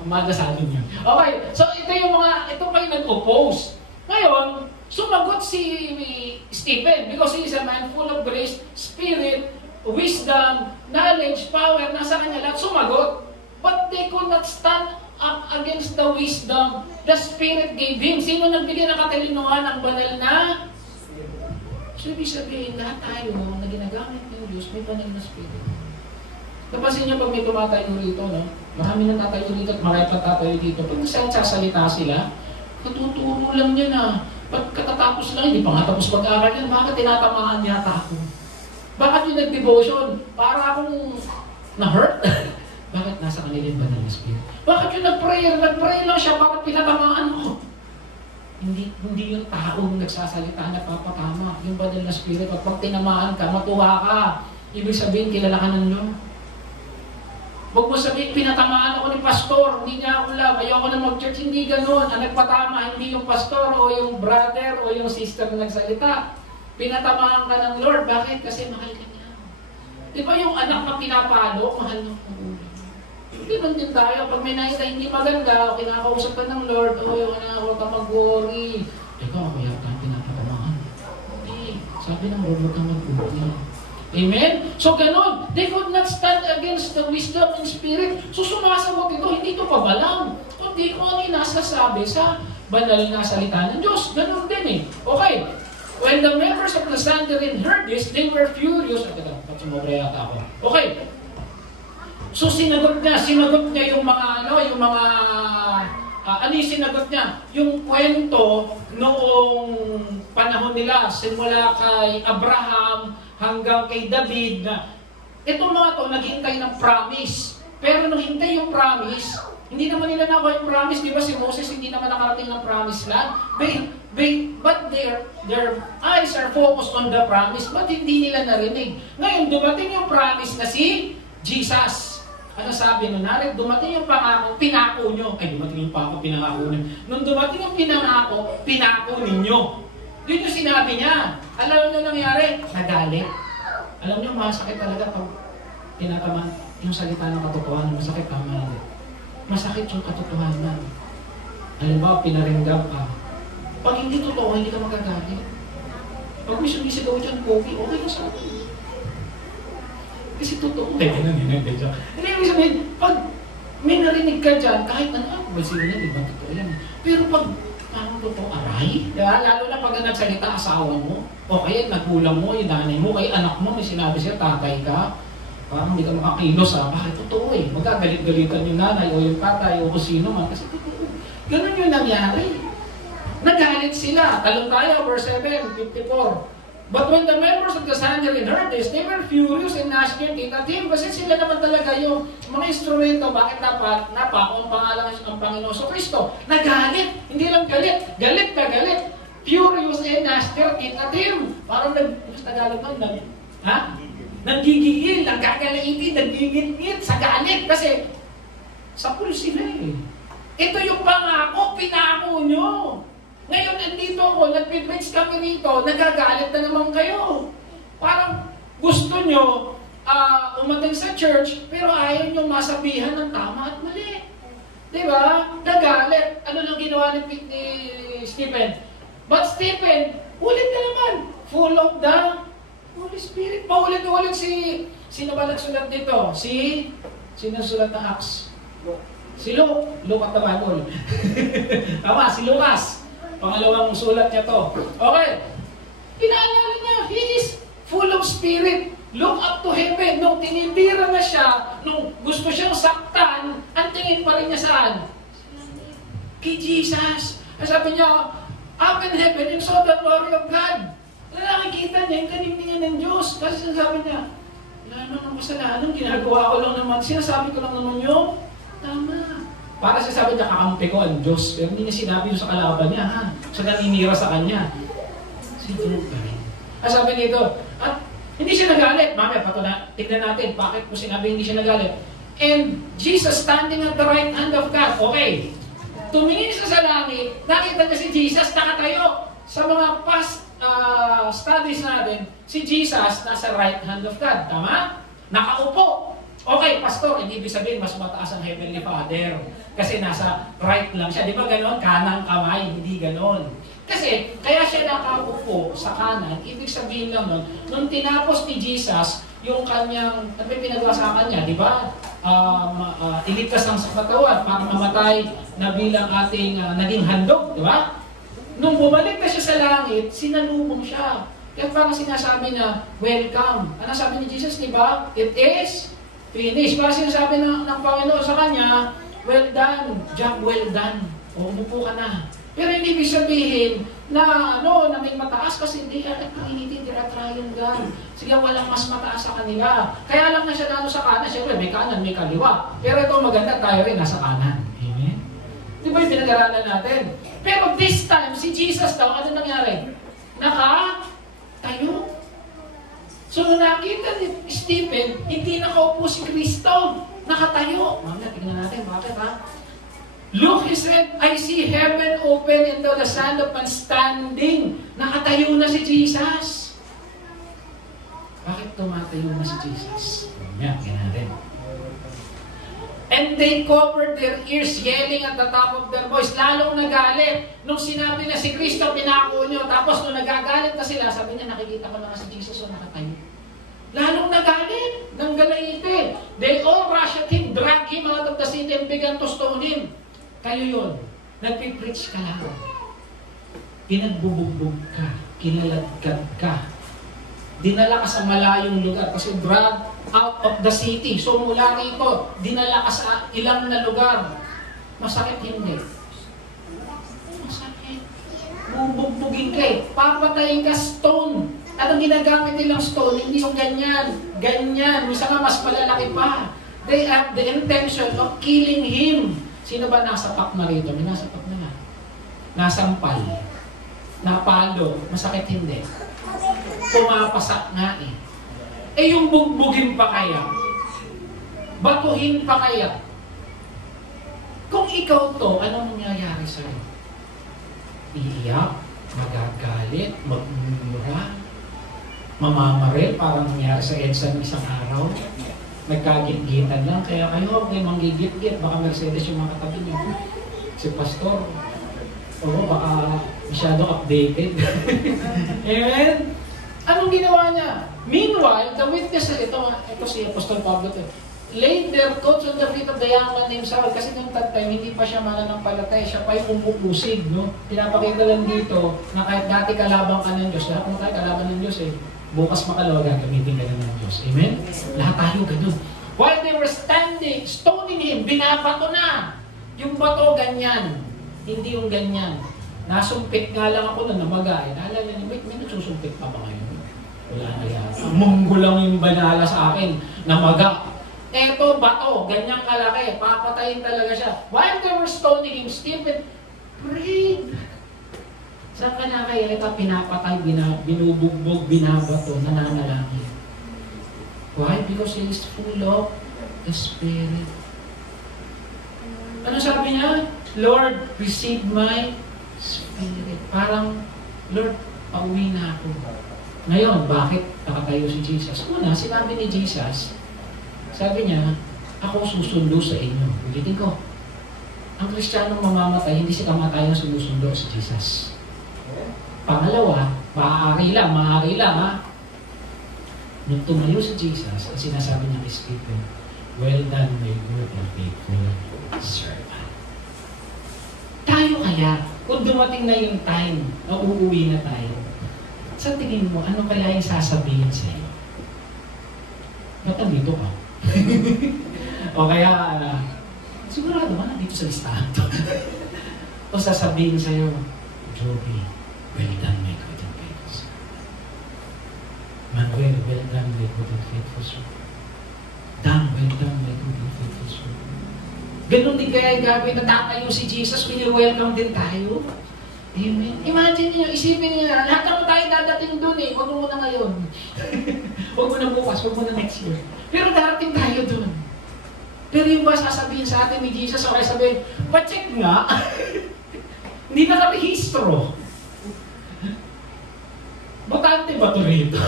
amin yun. Okay. So, ito pa yung nag-oppose. Ngayon, sumagot si Stephen because he is a man full of grace, spirit, wisdom, knowledge, power. Nasa kanya lahat. Sumagot. But they could not stand up against the wisdom the Spirit gave him. Sino nagbigay ng katalinuhan ang banal na? So, ibig sabihin, lahat tayo na ginagamit ng Diyos, may banal na Spirit. Napansin niyo pag may tumatayo rito, no? Marami nang tatayo rito at marami pang tatayo dito. Pag nagsasalita sila, natuturo lang niya na. Pagkatapos lang, hindi pa nga tapos mag-aaral yan, bakit tinatamaan yata ako? Bakit yung nag-devotion? Para akong na-hurt? Bakit nasa kanila yung banal na spirit? Bakit yung nag-prayer? Nag-prayer lang siya, bakit pinatamaan ako? Hindi yung taong nagsasalita na papatama. Yung banal na spirit, pag tinamaan ka, matuwa ka. Ibig sabihin, kilala ka ng Lord. Huwag mo sabihin, pinatamaan ako ni pastor, hindi niya ako love, ayoko na mag-church, hindi ganun. Ang nagpatama, hindi yung pastor o yung brother o yung sister na nagsalita. Pinatamaan ka ng Lord. Bakit? Kasi mahal ka niya. Di ba yung anak na pinapalo, mahal ng magulang? Hindi man din tayo. Pag may nakita hindi maganda, kinakausap ka ng Lord, yung anak, huwag ka mag-worry. Ikaw, kaya ka pinapatamaan. Hindi. Sabi ng Lord, huwag ka mag-worry. Amen? So ganun, they could not stand against the wisdom and spirit. So sumasagot ito, hindi ito pabalang. Kundi kung ano yung nasasabi sa banal na salita ng Diyos. Ganun din eh. Okay. When the members of the Sanhedrin heard this, they were furious. Sumobra yata ako. Okay. So sinagot niya yung mga ano yung sinagot niya? Yung kwento noong panahon nila, simula kay Abraham hanggang kay David na itong mga to naghintay ng promise. Pero nung hintay yung promise, hindi naman nila nakuha yung promise. Di ba si Moses hindi naman nakarating ng promise land? But their eyes are focused on the promise, but hindi nila narinig. Ngayon, dumating yung promise na si Jesus. Ano sabi nun? Narin, dumating yung pangako, pinako nyo. Ay, dumating yung pangako, pinako nyo. Nung dumating yung pinako ninyo. Yun yung sinabi niya. Alam nyo nangyari? Nagalit. Alam nyo, masakit talaga pag tinataman yung salita ng katotohanan. Masakit tama natin. Masakit yung katotohanan. Alam ba, pinaringgam ka. Pag hindi totoo, hindi ka magagalit. Pag may sumisigaw dyan, okay na sa akin. Kasi totoo. Hindi, ibig sabihin, pag may narinig ka dyan, kahit ano, sila na, di ba, totoo yan. Pero pag parang totoo, aray, lalo na pag nagsalita asawa mo, o kaya nagulang mo, yung nanay mo, kaya anak mo, may sinabi siya, tatay ka, parang hindi ka makakilos bakit totoo eh. Magagalit-galitan yung nanay o yung tatay o kung sino man, kasi totoo. Ganun yung nangyari. Nagalit sila. Talong tayo, verse 7, 54. But when the members of the Sanhedrin heard this, they were furious and gnashed their teeth at him. Kasi sila naman talaga yung mga instrumento, bakit dapat napako ang pangalan ng Panginoon sa Kristo. Nagalit. Hindi lang galit. Galit na galit. Furious and gnashed their teeth at him. Parang Tagalog nun, nagigigil, nagkakalaiti, nagigigil sa galit. Kasi sa pulo sila eh. Ito yung pangako, pinako nyo. Ngayon, nandito ako, nag-preach kami rito, nagagalit na naman kayo. Parang gusto nyo umating sa church, pero ayaw nyo masabihan ng tama at mali. Diba? Nagalit. Ano lang ginawa ni Stephen? But Stephen, ulit na naman, full of the Holy Spirit. Paulit-ulit sino ba nagsulat dito? Sino sulat ng Acts? Si Luke. Luke at the Bible. Tama, si Lucas. Pangalawang sulat niya to. Okay. Inaalala niya, he is full of spirit. Look up to heaven. Nung tinitira na siya, nung gusto siyang saktan, ang tingin pa rin niya saan? Kay Jesus. Sabi niya, up in heaven and saw the glory of God. Nakikita niya yung kanimningan ng Diyos. Kasi sabi niya, wala naman ng kasalanan, ginagawa ko lang naman. Sinasabi ko lang naman yung tama. Para sabi niya, kakampi ko ang Diyos. Pero hindi niya sinabi yung sa kalaban niya, ha? Sa naninira sa kanya. Siguro pa rin. Sabi nito, at hindi siya nagalit. Mamaya, tignan natin, bakit po sinabi hindi siya nagalit. And Jesus standing at the right hand of God. Okay. Tumingin siya sa langit, nakita niya si Jesus nakatayo. Sa mga past studies natin, si Jesus nasa right hand of God. Tama? Nakaupo. Okay, pastor, hindi ibig sabihin mas mataas ang Heavenly Father. Kasi nasa right lang siya. Di ba ganon? Kanang kamay, hindi ganon. Kasi, kaya siya nakaupo sa kanan, ibig sabihin lang nun, nung tinapos ni Jesus, yung kanyang, at may pinagawa sa kanya, di ba? Iligtas ng katawan para mamatay na bilang ating naging handog, di ba? Nung bumalik na siya sa langit, sinalubong siya. Kaya parang sinasabi niya, welcome. Ano sabi ni Jesus, di ba? It is Finish. Para sinasabi ng Panginoon sa kanya, well done, job well done. O, umupo ka na. Pero hindi ibig sabihin na na may mataas kasi hindi tiratrayan God. Sige, walang mas mataas sa kanila. Kaya lang na siya nano sa kanan. Siyempre, may kanan, may kaliwa. Pero ito maganda, tayo rin nasa kanan. Amen? Di ba yung pinag-aralan natin? Pero this time, si Jesus daw, ano nangyari? Nakatayo. So, nung nakita ni Stephen, hindi nakaupo si Kristo. Nakatayo. Mamaya, tingnan natin. Bakit ha? Look, he said, I see heaven open and the Son of Man standing. Nakatayo na si Jesus. Bakit tumatayo na si Jesus? Mamaya, tingnan natin. And they covered their ears, yelling at the top of their voice. Lalong nagalit. Nung sinabi na si Kristo, pinako nyo. Tapos nung nagagalit na sila, sabi niya, nakikita ko na si Jesus o nakatayo. Lalong nagalit. Nang galaite. They all rushed at him, dragged him out of the city and began to stone him. Kayo yun. Nagpipreach ka lang. Pinagbubugbog ka. Kinaladkad ka. Dinala ka sa malayong lugar kasi dragged out of the city. So mula rito, dinala ka sa ilang na lugar. Masakit hindi. Masakit. Bubugbugin ka eh. Papatayin ka stone. At ang ginagamit nilang stone, hindi yung ganyan. Ganyan. Misa nga mas malalaki pa. They have the intention of killing him. Sino ba nasapak na rito? May nasapak na nga. Nasampal. Napalo. Masakit hindi. Pumapasak nga eh. Eh yung bugbugin pa kaya? Batuhin pa kaya? Kung ikaw to, anong nangyayari sa'yo? Iiyak, magagalit, magmumura, mamamaril, parang nangyari sa EDSA ng isang araw. Nagkagit-gitan lang, kaya kayo huwag kayo manggigit-git, baka Mercedes yung mga katabi niyo. Si Pastor, baka masyadong updated. Amen? Anong ginawa niya? Meanwhile, the witnesses, ito si Apostol Pablo, laid their coats on the feet of the young man named Saul, kasi nung that time, hindi pa siya mananampalataya, siya pa yung umupusig, no? Pinapakita lang dito, na kahit dati kalabang ka ng Diyos, lahat mo tayo kalaban ng Diyos eh. Bukas makalawa, gagamitin ka na ng Diyos. Amen? Lahat tayo ganun. While they were standing, stoning him, binabato na. Yung bato, ganyan. Hindi yung ganyan. Nasumpit nga lang ako na namagay. Naalala niyo, may nagsusumpit pa ba ngayon? Wala na yan. Munggo lang yung banala sa akin. Namaga. Eto, bato. Ganyang kalaki. Papatayin talaga siya. While they were stoning him, Stephen prayed. Saan ka na kaya ito pinapatay, binubugbog, binabato, nananalangin? Why? Because he is full of the Spirit. Ano sabi niya? Lord, receive my Spirit. Parang, Lord, pauwi na ako. Ngayon, bakit nakatayo si Jesus? Una, sinabi ni Jesus, sabi niya, ako susundo sa inyo. Ulitin ko, ang Kristiyanong mamamatay, hindi siya kamatayan sumusundo si Jesus. Pangalawa, maaari lang ha. Nung tumayo si Jesus, ang sinasabi niya kay Stephen, well done, my good and faithful servant. Tayo kaya, kung dumating na yung time na uuwi na tayo, sa tingin mo, ano kaya yung sasabihin sa'yo? Ba't nandito ka? O kaya, sigurado ba nandito sa listahan to? O sasabihin sa'yo, Joby, well done, my good and faithful servant. Manuel, well done, my good and faithful servant. Dan, well done, my good and faithful servant. Ganun din kaya yung gagawin na tatayo si Jesus, pinil-welcome din tayo. Amen. Imagine niyo, isipin niyo na, lahat naman tayo dadating doon eh. Huwag mo muna ngayon. Huwag mo na bukas, huwag mo na next year. Pero darating tayo doon. Pero yung ba sasabihin sa atin ni Jesus, o kaya sabihin, pa-check nga. Hindi nakarehistro. Botante ba ito rito?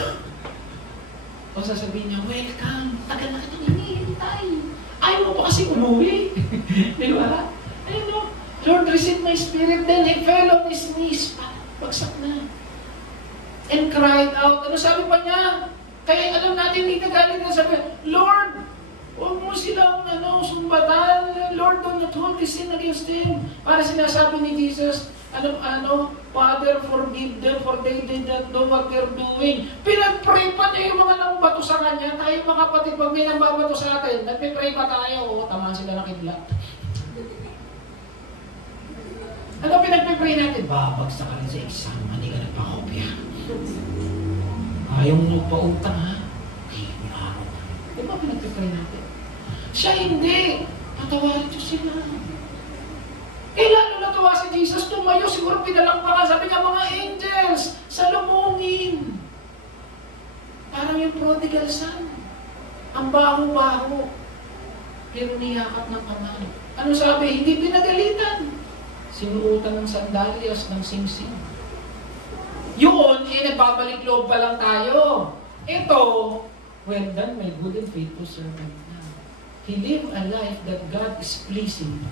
O sasabihin niya, welcome, tagal na kitang hinihintay. Ayaw mo pa kasi umuwi. Di ba? Ayun o, Lord, receive my spirit. Then he fell on his knees. Bagsak na. And cried out. Ano sabi pa niya? Kaya alam natin, hindi nagalit na sabi, Lord, huwag mo silang sumbatan. Lord, do not hold this sin against him. Para sinasabi ni Jesus, Father, forgive them for they did not know what they're doing. Pinag-pray pa niya yung mga nambato sa kanya. Tayo mga kapatid, pag may nambabato sa atin, nagpipray pa tayo. Oo, tamaan sila ng kidlat. Ano pinag-pray natin? Babagsak ka rin sa exam, hindi ka nagpakopya. Ayaw mo pautang, ha? Okay, may araw. Di ba pinag-pray natin? Siya hindi. Patawarin niyo sila. Lalo natuwa si Jesus, tumayo, siguro pinalakpakan. Sabi niya, mga angels, salubungin. Parang yung prodigal son. Ang baho-baho. Pero niyakap ng ama. Ano sabi? Hindi pinagalitan. Sinuutan ng sandalyas, ng singsing. Yun, nagbabalik loob pa lang tayo. Ito, well done, my good and faithful servant. He lived a life that God is pleasing.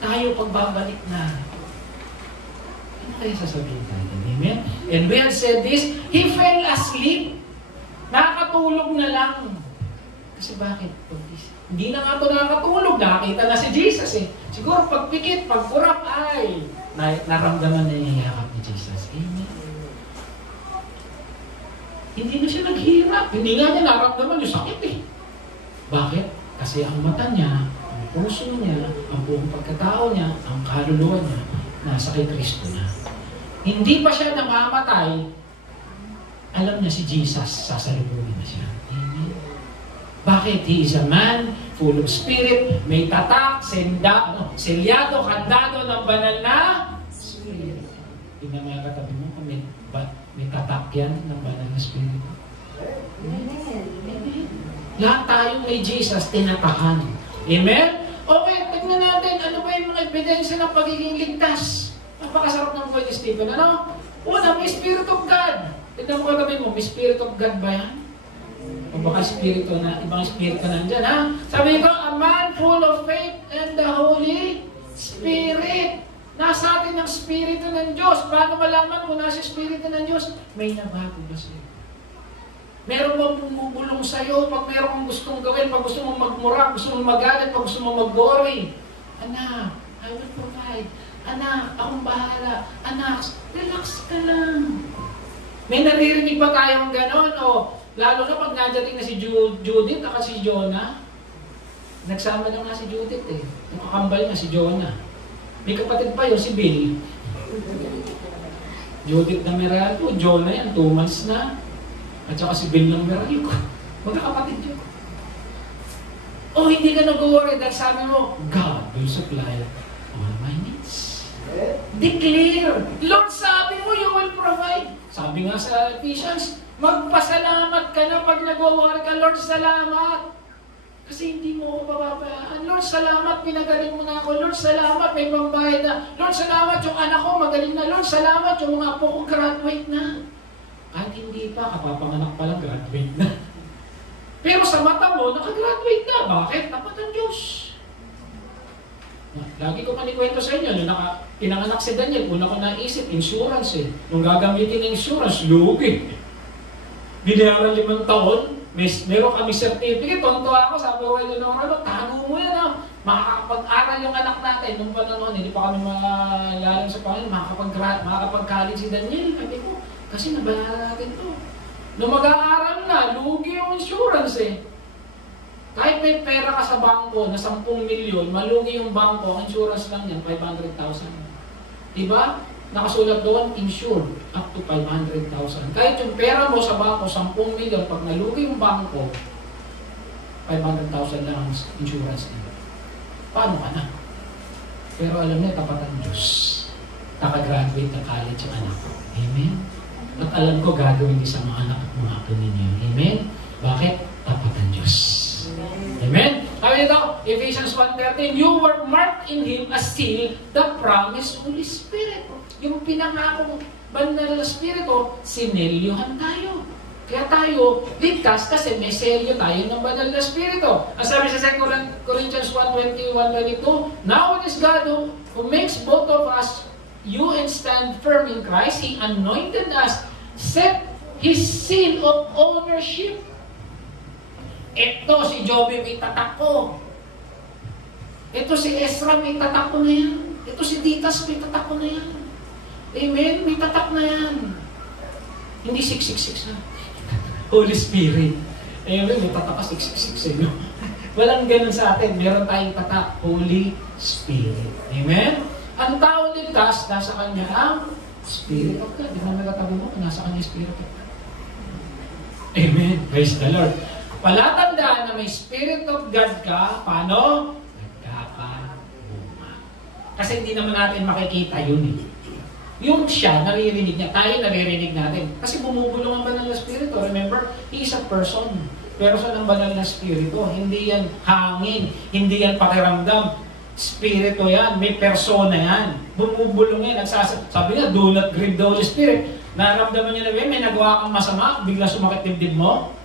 Tayo pagbabalik na. Ano kaya sasabihin tayo? Amen? And we have said this, he fell asleep. Nakakatulog na lang. Kasi bakit? Hindi na nga ito nakakatulog. Nakakita na si Jesus eh. Siguro pagpikit, pagkurap ay naramdaman na yung yakap ni Jesus. Amen? Hindi na siya naghirap. Hindi nga niya naramdaman yung sakit eh. Bakit? Kasi ang mata niya, puso niya, ang buong pagkatao niya, ang kaluluwa niya, nasa kay Kristo na. Hindi pa siya namamatay, alam niya si Jesus, sasalubungin na siya. Amen. Bakit? He is a man full of spirit, may tatak, selyado, kandado ng banal na spirit. Tingnan mo yung katabi mo, may tatak yan ng banal na spirit. Amen. Lahat tayong may Jesus, tinatakan. Amen? Okay, tignan natin, ano ba yung mga ebidensya ng pagiging ligtas? Napakasarap ng buhay ni Stephen. Ano? Una, may Spirit of God. Tignan mo katabi mo, may Spirit of God ba yan? O baka spirito na, ibang spirito nandyan, ha? Sabi ko, a man full of faith and the Holy Spirit. Nasa atin ang Spirito ng Diyos. Paano malaman kung nasa Spirito ng Diyos? May nabago ba sa'yo? Meron bang bumubulong sa'yo pag meron kang gustong gawin, pag gusto mong magmura, gusto mong magalit, pag gusto mong mag-worry? Anak, I will provide. Anak, akong bahala. Anak, relax ka lang. May naririnig ba tayong gano'n? O, lalo na pag nandiyating na si Judith at si Jonah. Nagsama na nga si Judith eh. Yung kakambal na si Jonah. May kapatid pa yun, si Bill. Judith na Meralco, Jonah yan, 2 months na. At saka si Bill ng Meralco. Magkakapatid yun. O hindi ka nag-worry dahil sabi mo, God will supply all my needs. Declare. Lord, sabi mo, you will provide. Sabi nga sa Ephesians, magpasalamat ka na pag nag-worry ka. Lord, salamat. Kasi hindi mo ako pababayaan. Lord, salamat, pinagaling mo na ako. Lord, salamat, may pambayad na. Lord, salamat, yung anak ko magaling na. Lord, salamat, yung mga apo ko graduate na. Kahit hindi pa, kapapanganak pa lang, graduate na. Pero sa mata mo, nakagraduate na. Bakit? Dapat ang Diyos. Lagi ko manikwento sa inyo, nung pinanganak si Daniel, una ko naisip, insurance eh. Nung gagamitin ng insurance, lugi. Binayaran 5 taon, meron kami certificate, tonto ako, sabi ko, tago mo yan ha. Makakapag-aral yung anak natin. Nung panahon, hindi pa kami malalim sa Panginoon, makakapag-college si Daniel. Sabi ko, kasi nabayaran natin to. Nung mag-aaral na, lugi yung insurance eh. Kahit may pera ka sa bangko na 10 milyon, malugi yung bangko, ang insurance lang yan, 500,000. Diba? Nakasulat doon, insured up to 500,000. Kahit yung pera mo sa bangko, 10 milyon, pag nalugi yung bangko, 500,000 lang ang insurance niya. Paano ka na? Pero alam niya, tapat ang Diyos. Nakagraduate ng college ang anak ko. Amen? At alam ko gagawin din sa mga anak at mga apo ninyo. Amen? Bakit? Tapat ang Diyos. Amen? Sabi nito, Ephesians 1:13, you were marked in Him as seal the promised Holy Spirit. Yung pinangakong banal na Espiritu, sinelyuhan tayo. Kaya tayo, ligtas kasi may selyo tayo ng banal na Espiritu. Ang sabi sa 2 Corinthians 1:21-22, now it is God who makes both of us you and stand firm in Christ. He anointed us, set His seal of ownership. Ito si Joby may tatak ko. Ito si Ezra may tatak ko na yan. Ito si Titas, may tatak ko na yan. Amen? May tatak na yan. Hindi 666 na. Holy Spirit. Amen? May tatak ka 666 eh. Walang ganun sa atin. Meron tayong tatak, Holy Spirit. Amen? Ang tao ligtas, nasa kanya ang Spirit of God. Di ba nagkatabi mo, nasa kanya Spirit of God. Amen. Praise the Lord. Palatandaan na may Spirit of God ka, paano? Nagkakabunga. Kasi hindi naman natin makikita yun eh. Yung siya, naririnig niya, tayo naririnig natin. Kasi bumubulong ang banal na Espiritu. Remember, He is a person. Person ng banal na Espiritu. Hindi yan hangin, hindi yan pakiramdam. Espiritu yan, may persona yan. Bumubulong yan. Sabi niya, do not grieve the Holy Spirit. Naramdaman niya na, may nagawa kang masama, bigla sumakit dibdib mo.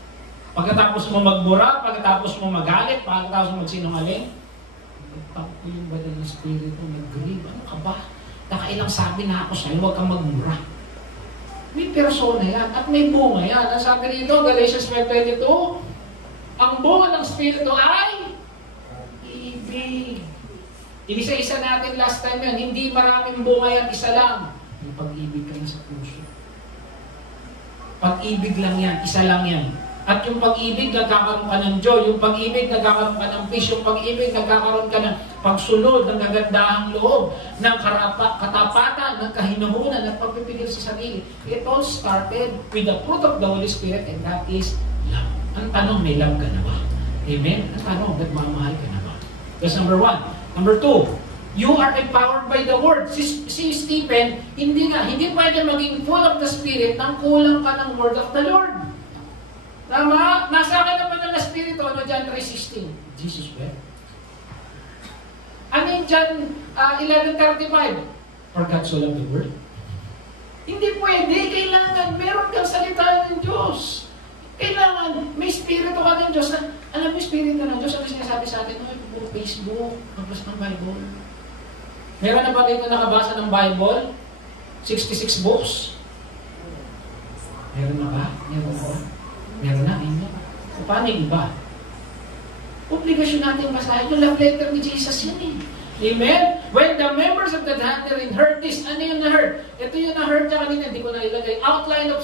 Pagkatapos mo magbura, pagkatapos mo magalit, pagkatapos mo magsinungaling. Pagkatapos yung banal na Espiritu, mag-grieve. Ano ka ba? Nakailang sabi na ako sa'yo, huwag kang magmura. May persona yan, at may bunga yan. Ang sabi rito, Galatians 5:22, ang bunga ng Espiritu ay ibig. Inisa-isa natin last time yan, hindi maraming bunga yan, isa lang. Yung pag-ibig ka na sa puso. Pag-ibig lang yan, isa lang yan. At yung pag-ibig, nagkakaroon ka ng joy. Yung pag-ibig, nagkakaroon ka ng peace. Yung pag-ibig, nagkakaroon ka ng pagsunod, ng kagandahang loob, ng katapatan, ng kahinuhunan, ng pagpipigil sa sarili. It all started with the fruit of the Holy Spirit, and that is love. Ang tanong, may love ka na ba? Amen? Ang tanong, nagmamahal ka na ba? That's number 1. Number 2, you are empowered by the Word. Si Stephen, hindi pwede maging full of the Spirit nang kulang ka ng Word of the Lord. Tama? Nasa akin naman ng Espiritu, John 3:16. Jesus wept. Ano yung John 11:35? For God so loved the world. Hindi pwede. Kailangan. Meron kang salita ng Diyos. Kailangan. May Espiritu ka ng Diyos. Alam mo, Espiritu ng Diyos, ano sinasabi sa atin? Puro Facebook. Magbasa ng Bible. Meron na ba dito nakabasa ng Bible? 66 books. Meron na ba? Meron na ba? Meron na, amen. Paano yung iba? Obligasyon natin basahin yung love letter ni Jesus yan eh. Amen? When the members of the gathering heard this, ano yung na-heard? Ito yung na-heard niya kanina, hindi ko na ilagay. Outline of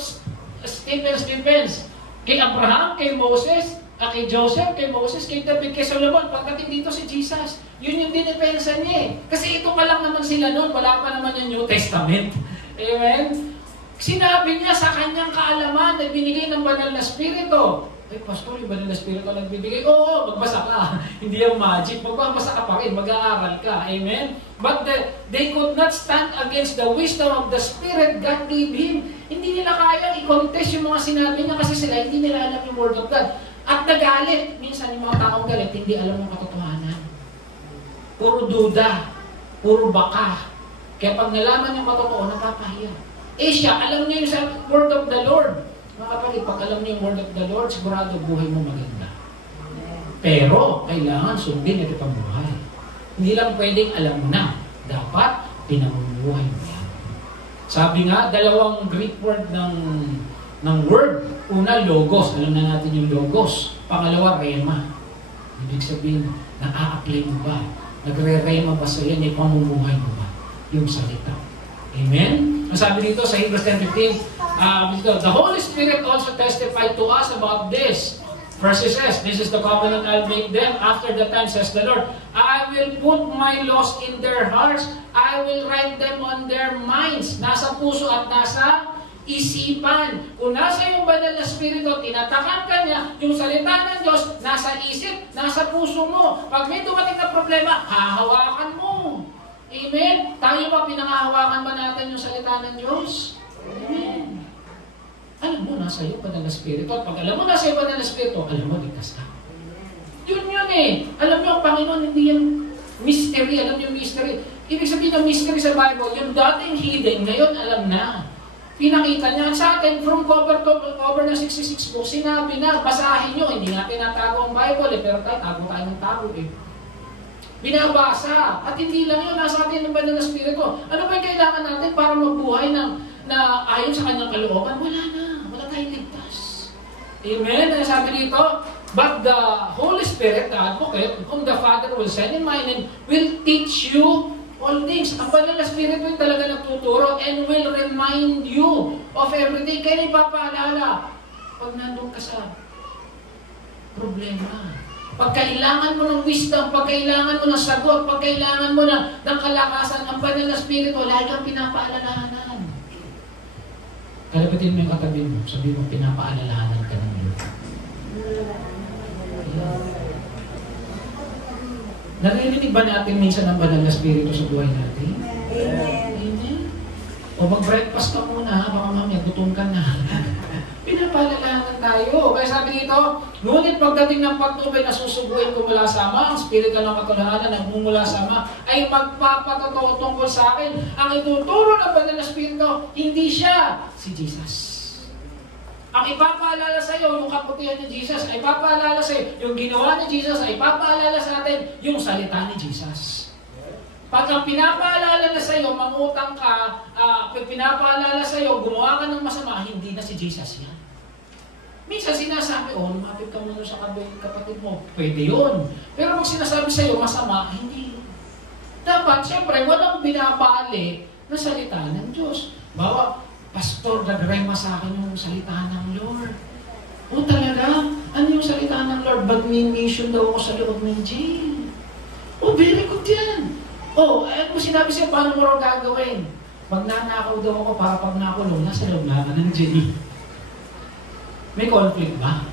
Stephen's defense. Kay Abraham, kay Moses, kay Joseph, kay Moses, kay David, kay Solomon. Pagdating dito si Jesus, yun yung dinipensa niya eh. Kasi ito pa lang naman sila noon, wala pa naman yung New Testament. Amen? Sinabi niya sa kanyang kaalaman na binigay ng banal na Espiritu. Ay, Pastor, yung banal na Espiritu nagbibigay. Oo, magbasa ka. Hindi yung magic. Magbabasa ka pa rin. Mag-aaral ka. Amen? But they could not stand against the wisdom of the Spirit God gave him. Hindi nila kaya i-contest yung mga sinabi niya kasi sila hindi nila alam yung Word of God. At nagalit. Minsan yung mga taong galit, hindi alam yung katotohanan. Puro duda. Puro baka. Kaya pag nalaman yung katotoo, napapahiya. Siya, alam niya yung Word of the Lord. Mga kapatid, pag alam niyo yung Word of the Lord, sigurado buhay mo maganda. Pero, kailangan sundin ito pang buhay. Hindi lang pwedeng alam mo na. Dapat, pinamumuhay mo yan. Sabi nga, dalawang Greek word ng word. Una, logos. Alam na natin yung logos. Pangalawa, rema. Ibig sabihin, na-a-apply mo ba? Nagre-rema ba sa'yo? May pamumuhay mo ba? Yung salita. Amen? Sabi dito sa Hebrews 10:15, the Holy Spirit also testified to us about this. First it says, this is the covenant I'll make them after the time, says the Lord. I will put my laws in their hearts. I will write them on their minds. Nasa puso at nasa isipan. Kung nasa yung banal na Espiritu, tinatakan ka niya, yung salita ng Diyos, nasa isip, nasa puso mo. Pag may dumating na problema, hahawakan mo. Amen? Tayo ba, pinangahawakan ba natin yung salita ng Diyos? Amen. Alam mo, nasa iyo banal na Espiritu. At pag alam mo nasa iyo banal na Espiritu, alam mo, ligtas ka. Yun eh. Alam niyo, ang Panginoon, hindi yan mystery. Alam niyo yung mystery. Ibig sabihin ng mystery sa Bible, yung dating hidden, ngayon alam na. Pinakita niya sa atin, from cover to cover ng 66 books, sinabi na, basahin niyo. Hindi nga tinatago ang Bible pero tayo ng tago eh. Binabasa. At hindi lang yun, nasa atin ng banal na Espiritu. Ano ba yung kailangan natin para mabuhay na ayon sa kanyang kalooban? Wala na. Wala tayong ligtas. Amen? Ano sabi dito? But the Holy Spirit, the Advocate, whom the Father will send in my name, will teach you all things. Ang banal na Espiritu yung talaga nagtuturo and will remind you of everything. Kaya ipapaalala pag nandun ka sa problema. Pag kailangan mo ng wisdom, pag kailangan mo ng sagot, pag kailangan mo ng kalakasan, ang banal na Espiritu, lagi kang pinapaalalahanan. Kalabatin mo yung katabi mo, sabi mo, pinapaalalahanan ka ng Lord. Naririnig ba natin minsan ang banal na Espiritu sa buhay natin? Amen. O mag-breakfast ka muna, baka mamaya gutom ka na. Pinapaalalahanan tayo. Kaya sabi dito, ngunit pagdating ng pagtubay na susubuin ko mula sa Ama, ang Espiritu ng katulahanan nagmumula sa Ama, ay magpapatotoo tungkol sa akin. Ang ituturo ng banal na Espiritu, hindi siya, si Jesus. Ang ipapaalala sa iyo, yung kaputihan ni Jesus, ay ipapaalala sa iyo, yung ginawa ni Jesus, ay ipapaalala sa atin, yung salita ni Jesus. Pag ang pinapaalala na sa iyo, mangutang ka, pinapaalala sa iyo, gumawa ka ng masama, hindi na si Jesus yan. Minsan sinasabi, lumapit ka muna sa kapatid mo, pwede yun. Pero pag sinasabi sa iyo, masama, hindi. Dapat, siyempre, walang binabali na salita ng Diyos. Bawa, Pastor, nagrema sa akin yung salita ng Lord. O talaga? Ano yung salita ng Lord? Ba't may mission daw ako sa loob ng jail? O, very good yan. O, ano sinabi siya, paano mo rin gagawin? Magnanakaw daw ako para pag nakulong, nasa loob na ka ng jail. May conflict ba?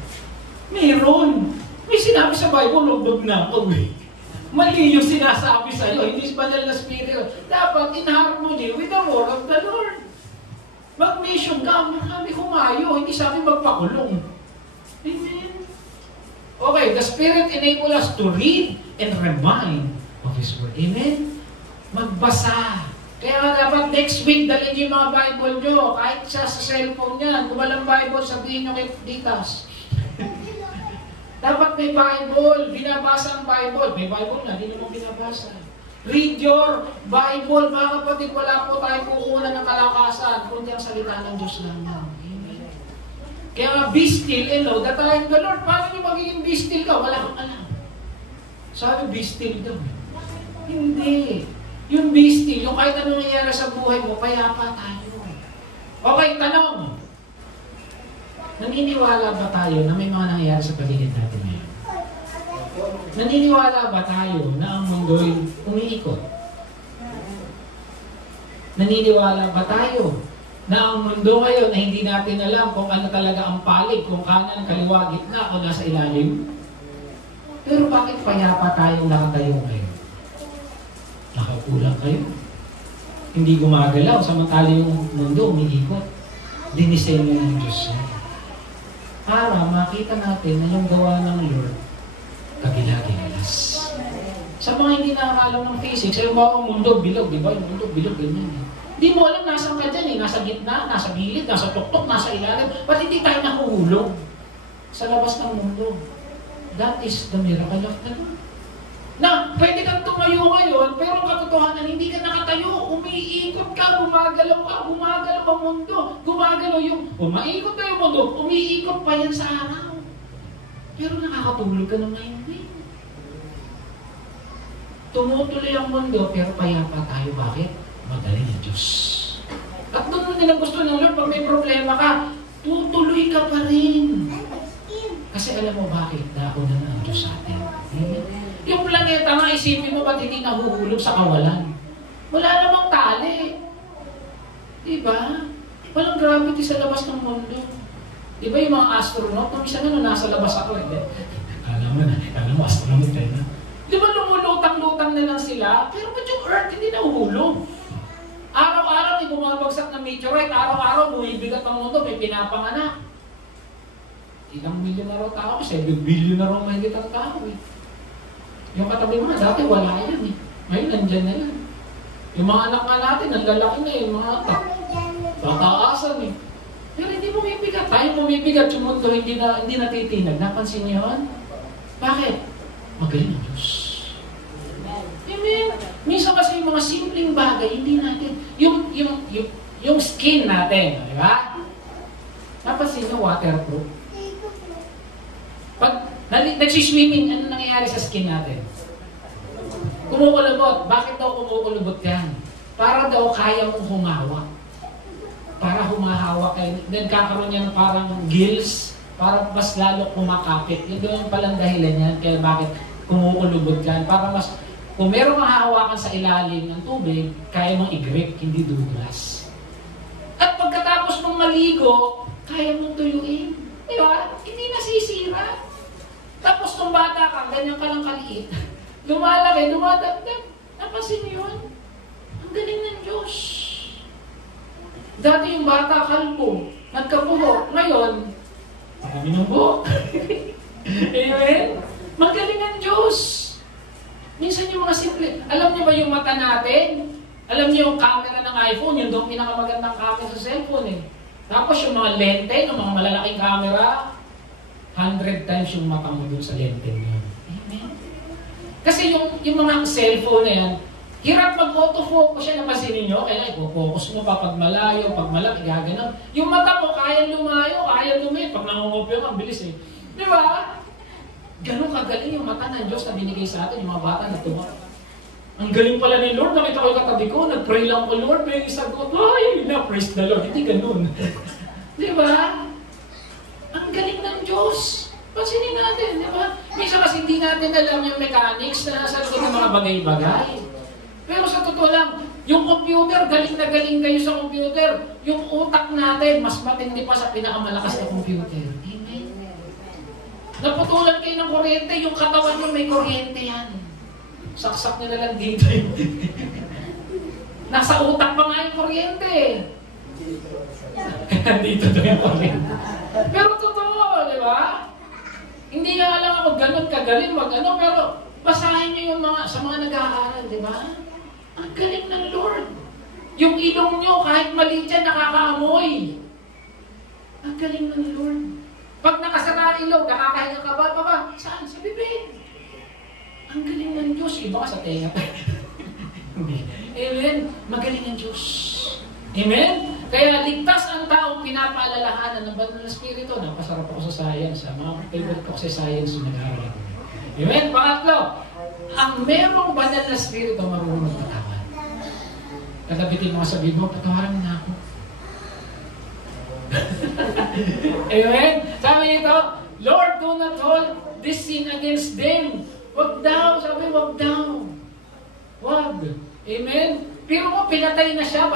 Mayroon. May sinabi sa Bible, lubog na ako eh. Mali yung sinasabi sa iyo, hindi banal na Espiritu. Dapat in harmony with the word of the Lord. Mag-mission ka, marami humayo, hindi sabi magpakulong. Amen? Okay, the Spirit enable us to read and remind of His Word. Amen? Magbasa. Kaya nga dapat next week, dalhin yung mga Bible nyo, kahit sa cellphone yan. Kung walang Bible, sabihin nyo kay Ditas. Dapat may Bible, binabasa ang Bible. May Bible na, hindi naman binabasa. Read your Bible, mga kapatid, wala po tayo kukunan ng kalakasan, kundi ang salita ng Diyos lamang. Amen. Kaya nga, be still and know that I am the Lord. Paano nyo magiging be still ka? Wala kang alam. Sabi, be still daw. Hindi. Yung be still, yung kahit anong nangyayari sa buhay mo, payapa tayo. Okay, tanong. Naniniwala ba tayo na may mga nangyayari sa paligid natin ngayon? Naniniwala ba tayo na ang mundo'y umiikot? Naniniwala ba tayo na ang mundo ngayon ay hindi natin alam kung ano talaga ang palig, kung kanan, kaliwa, gitna, o nasa ilalim? Pero bakit payapa tayong nakatayo ngayon? Nakakulang kayo. Hindi gumagalaw, samantala yung mundo umiikot. Dinisenyo ng Diyos yan. Para makita natin na yung gawa ng Lord kagilagilas. Sa mga hindi nakakalam ng physics, yung mga mundo bilog, di ba? Yung mundo bilog, ganyan eh. Hindi mo alam nasan ka dyan eh. Nasa gitna, nasa gilid, nasa tuktok, nasa ilalim. Ba't hindi tayo nahuhulog sa labas ng mundo? That is the miracle of the Lord. Na, pwede kang tumayo ngayon, pero ang katotohanan, hindi ka nakatayo. Umiikot ka, gumagalaw ang mundo. Gumagalaw yung, umaikot na yung mundo, umiikot pa yan sa araw. Pero nakakatulog ka ng hindi. Tumutuloy ang mundo, pero payapa tayo. Bakit? Magaling ang Diyos. At doon din ang gusto ng Lord, pag may problema ka, tutuloy ka pa rin. Kasi alam mo bakit? Dako na ang Diyos sa atin. Yung planeta nga, isipin mo ba't hindi nahuhulog sa kawalan? Wala namang tali. Diba? Walang gravity sa labas ng mundo. Diba yung mga astronaut, nung isa na nasa labas ako, hindi. Kala mo astronaut eh, no? Diba lumulutang-lutang na lang sila, pero ba't yung Earth hindi nahuhulog? Araw-araw, may bumabagsak na meteorite, araw-araw, bumibigat ang mundo, may pinapanganak. Ilang milyon na raw tao, 7 billion na raw mahigit ang tao eh. Yung katabi mo na, dati wala yan eh. Ngayon, nandyan na yan. Yung mga anak nga natin, ang lalaki na yung mga atak. Tataasan eh. Pero hindi bumibigat. Tayo bumibigat yung mundo, hindi natitinag. Napansin niyo yun? Bakit? Magaling ang Diyos. Amen. Minsan kasi yung mga simpleng bagay, hindi natin. Yung skin natin, di ba? Napansin niyo, waterproof. Pag nagsiswimming, ano nangyayari sa skin natin? Kumukulubot. Bakit daw kumukulubot yan? Para daw kaya mong humawak. Para humahawak kayo. Then kakaroon yan parang gills, para mas lalo kumakapit. Yun doon palang dahilan yan. Kaya bakit kumukulubot yan? Para mas, kung merong mahahawakan sa ilalim ng tubig, kaya mong i-grip, hindi dudulas. At pagkatapos mong maligo, kaya mong tuyuin. Di ba? Hindi nasisira. Tapos kung bata ka, ganyan ka lang kaliit. Lumalaki, dumadagdag. Napansin niyo yun? Ang galing ng Diyos. Dati yung bata kalbo, nagkabuhok. Ngayon, marami ng buhok. Amen? Magaling ang Diyos. Minsan yung mga simple. Alam niyo ba yung mata natin? Alam niyo yung camera ng iPhone, yun doon pinakamagandang camera sa cellphone eh. Tapos yung mga lente, yung mga malalaking camera, 100 times yung mata mo doon sa lente niyo. Amen? Kasi yung mga cellphone na yan, hirap mag-autofocus siya, napansinin nyo, kaya i-focus mo pa pag malayo, pag malaki, gaganon. Yung mata mo, kaya lumayo, kaya lumayo. Pag nangungopyo ka, ang bilis eh. Di ba? Ganun kagaling yung mata ng Diyos na binigay sa atin, yung mga bata na tuwa. Ang galing pala ni Lord, nakita ko yung katabi ko, nag-pray lang ko, Lord, may isagot, ay, praise the Lord. Hindi ganun. Di ba? Ang galing ng Diyos. Pansinin natin, di ba? Minsan kasi hindi natin alam yung mechanics na nasa likod ng mga bagay-bagay. Pero sa totoo lang, yung computer, galing na galing kayo sa computer. Yung utak natin, mas matindi pa sa pinakamalakas na computer. Amen? Naputulan kayo ng kuryente, yung katawan nyo may kuryente yan. Saksak nyo na lang dito. Nasa utak pa nga yung kuryente. Dito to yung kuryente. Pero totoo, di ba? Hindi nga alam ako ganun kagaling, mag-ano, pero basahin nyo yung mga, sa mga nag-aaral, di ba? Ang galing ng Lord. Yung ilong nyo, kahit maliit yan, nakakaamoy. Ang galing ng Lord. Pag nakasara ilong, nakakahinga ka ba? Baba, saan? Sa bibig. Ang galing ng Diyos. Iba ka sa tenga pa. Amen. Magaling ng Diyos. Amen? Kaya ligtas ang taong pinapaalalahanan ng banal na Espiritu. Napasarap ako sa science. Mga favorite ko sa science yung nag-aaral. Amen? Pangatlo, ang merong banal na Espiritu marunong magpatawad. Katabitin mo sabihin mo, patawaran mo na ako. Amen? Sabi nito, Lord, do not hold this sin against them. Wag daw. Sabi, wag daw. Wag. Amen? Pero mo, pinatay na siya.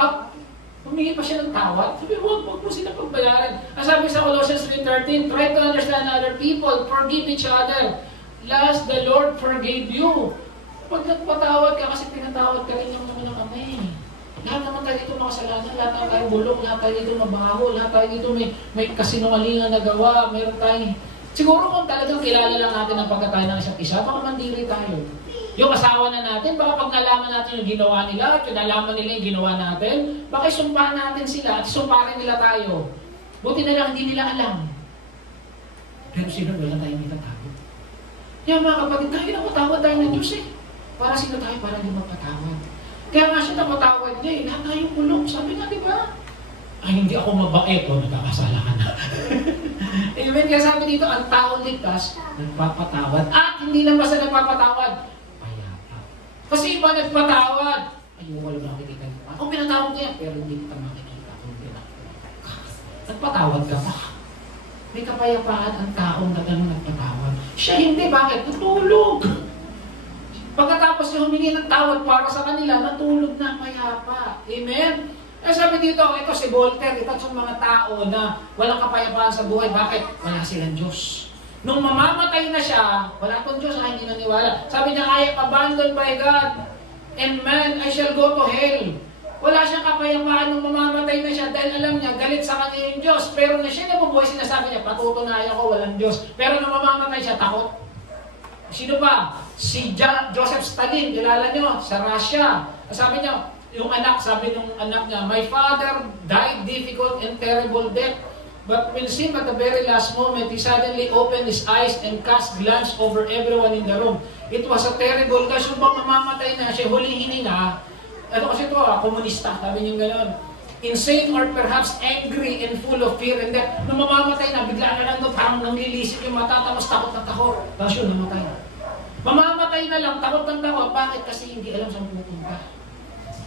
Humingi pa siya ng tawad. Sabi, wag mo sila pagbayaran. Ang sabi sa Colossians 3:13, try to understand other people. Forgive each other. Last, the Lord forgave you. Pag nagpatawad ka, kasi pinatawad ka rin yung naman ng Ama eh. Lahat naman tayo dito makasalanan, lahat naman tayo bulok, lahat tayo dito mabaho, lahat tayo dito may kasinungalingan na gawa, mayroon tayo. Siguro kung talagang kilala lang natin ang pagkatayo ng isa't isa, baka mandiri tayo. Yung asawa na natin, baka pag nalaman natin yung ginawa nila, at yung nalaman nila yung ginawa natin, baka isumpahan natin sila at isumparin nila tayo. Buti na lang, hindi nila alam. Pero sino wala tayong itatago? Kaya mga kapatid, tayo napatawad tayo ng Diyos eh. Para sino tayo? Para hindi magpatawad. Kaya nga siya napatawad niya eh. Lahat tayong kulong. Sabi nga, di ba? Ay, hindi ako mabait o nagkakasala ka na. Amen. Kaya sabi dito, ang taong ligtas, nagpapatawad. At hindi lang basta nagpapatawad, payapa. Kasi iba nagpatawad. Ayun, wala makikita niyo. Ako pinatawad niya, pero hindi kita makikita. Nagpatawad ka pa. May kapayapaan ang taong nagpatawad. Siya hindi, bakit? Natulog. Pagkatapos niya humingi ng tawad para sa kanila, natulog na payapa. Amen? Eh sabi dito, ito si Voltaire, ito sa mga tao na walang kapayapaan sa buhay. Bakit? Wala silang Diyos. Nung mamamatay na siya, wala akong Diyos, hindi naniwala. Sabi niya, I am abandoned by God, and man, I shall go to hell. Wala siyang kapayapaan nung mamamatay na siya dahil alam niya, galit sa kanya yung Diyos. Pero na siya nabubuhay, sinasabi niya, patutunayan ko, walang Diyos. Pero nung mamamatay siya, takot. Sino pa? Si Joseph Stalin, kilala nyo, sa Russia. Sabi niya, yung anak, sabi ng anak niya, my father died difficult and terrible death. But when seen at the very last moment, he suddenly opened his eyes and cast glance over everyone in the room. It was a terrible, kasi yung bang mamamatay na siya, huling hininga, ano kasi ito, komunista, sabi niyo gano'n. Insane or perhaps angry and full of fear. And then, nung mamamatay na, bigla na lang doon, parang nanglilisip yung mata, tapos takot na takot. Tapos yun, namatay. Mamamatay na lang, takot ng takot. Bakit? Kasi hindi alam saan pupunta.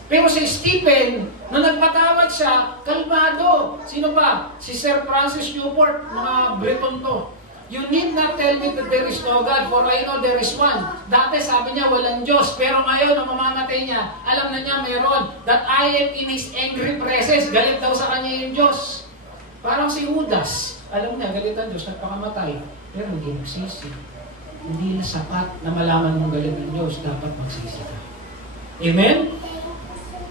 Pero si Stephen, nung nagpatawad siya, kalmado. Sino pa? Si Sir Francis Newport, mga Breton to. You need not tell me that there is no God, for I know there is one. Dati sabi niya, walang Diyos. Pero ngayon, nung mamamatay niya, alam na niya meron. That I am in His angry presence. Galit daw sa kanya yung Diyos. Parang si Judas. Alam niya, galit ang Diyos, nagpakamatay. Pero hindi nagsisi. Hindi na sapat na malaman mong galit ng Diyos. Dapat magsisi ka. Amen?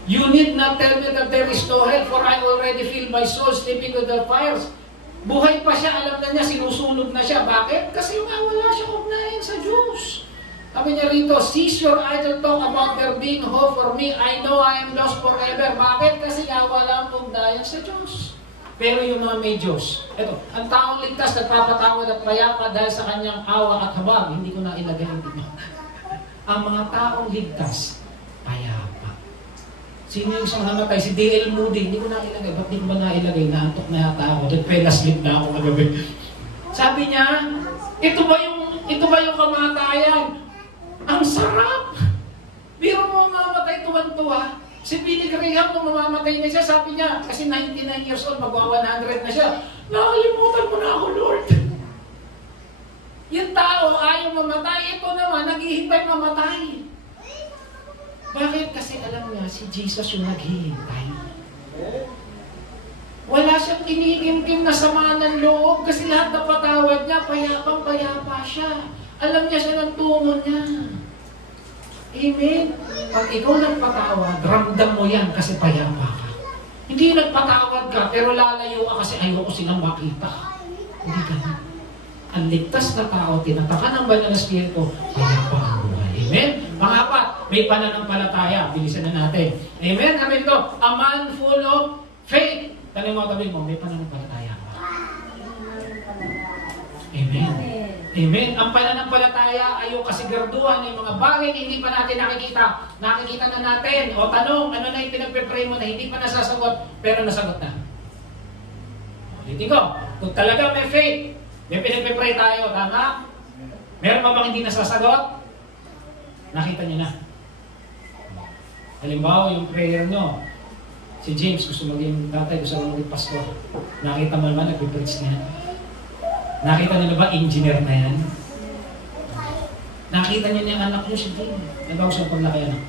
You need not tell me that there is no hell, for I already feel my soul sleeping with the fires. Buhay pa siya, alam na niya, sinusunog na siya. Bakit? Kasi wala siyang ugnayan sa Diyos. Sabi niya rito, cease your idle talk about there being hope for me. I know I am lost forever. Bakit? Kasi wala akong ugnayan sa Diyos. Pero yung mga may Diyos, ito, ang taong ligtas nagpapatawad at payapa dahil sa kanyang awa at habag. Hindi ko na ilagay yung dito. Ang mga taong ligtas, payapa. Sino yung isang namatay? Si D.L. Moody. Hindi ko na ilagay. Ba't di ko ba na ilagay? Naantok na yata ako. Nagpela-sleep na ako kagabi. Sabi niya, ito ba yung kamatayan? Ang sarap! Biro mo mamatay tuwan-tuwa. Si Billy Graham, nung mamamatay na siya, sabi niya, kasi 99 years old, magwa-100 na siya, nakalimutan mo na ako, Lord. Yung tao ayaw mamatay. Ito naman, naghihintay mamatay. Bakit? Kasi alam niya, si Jesus yung naghihintay. Wala siyang iniimkim na sama ng loob kasi lahat ng patawad niya, payapang-payapa siya. Alam niya siya ng tungo niya. Amen? Pag ikaw nagpatawad, ramdam mo yan kasi payapa ka. Hindi nagpatawad ka, pero lalayo ka kasi ayoko silang makita. Hindi ka na. Ang ligtas na tao, tinataka ng banal na spirito, payapa ang buhay. Amen? Pangapat, may pananampalataya. Bilisan na natin. Amen? Amen to. A man full of faith. Tanong mo, tabi mo, may pananampalataya ba? Amen. Amen. Ang pananampalataya ay yung kasiguraduhan ng mga bagay na hindi pa natin nakikita. Nakikita na natin. O tanong, ano na yung pinagpe-pray mo na hindi pa nasasagot, pero nasagot na. Ulitin ko, kung talaga may faith, may pinagpe-pray tayo, tama? Meron pa bang hindi nasasagot? Nakita niyo na. Halimbawa, yung prayer nyo, si James gusto maging tatay, gusto maging pastor. Nakita mo naman, nag-preach na yan. Nakita niyo na ba, engineer na yan? Nakita niyo na yung anak niyo, si James. Nagawa siya paglaki anak.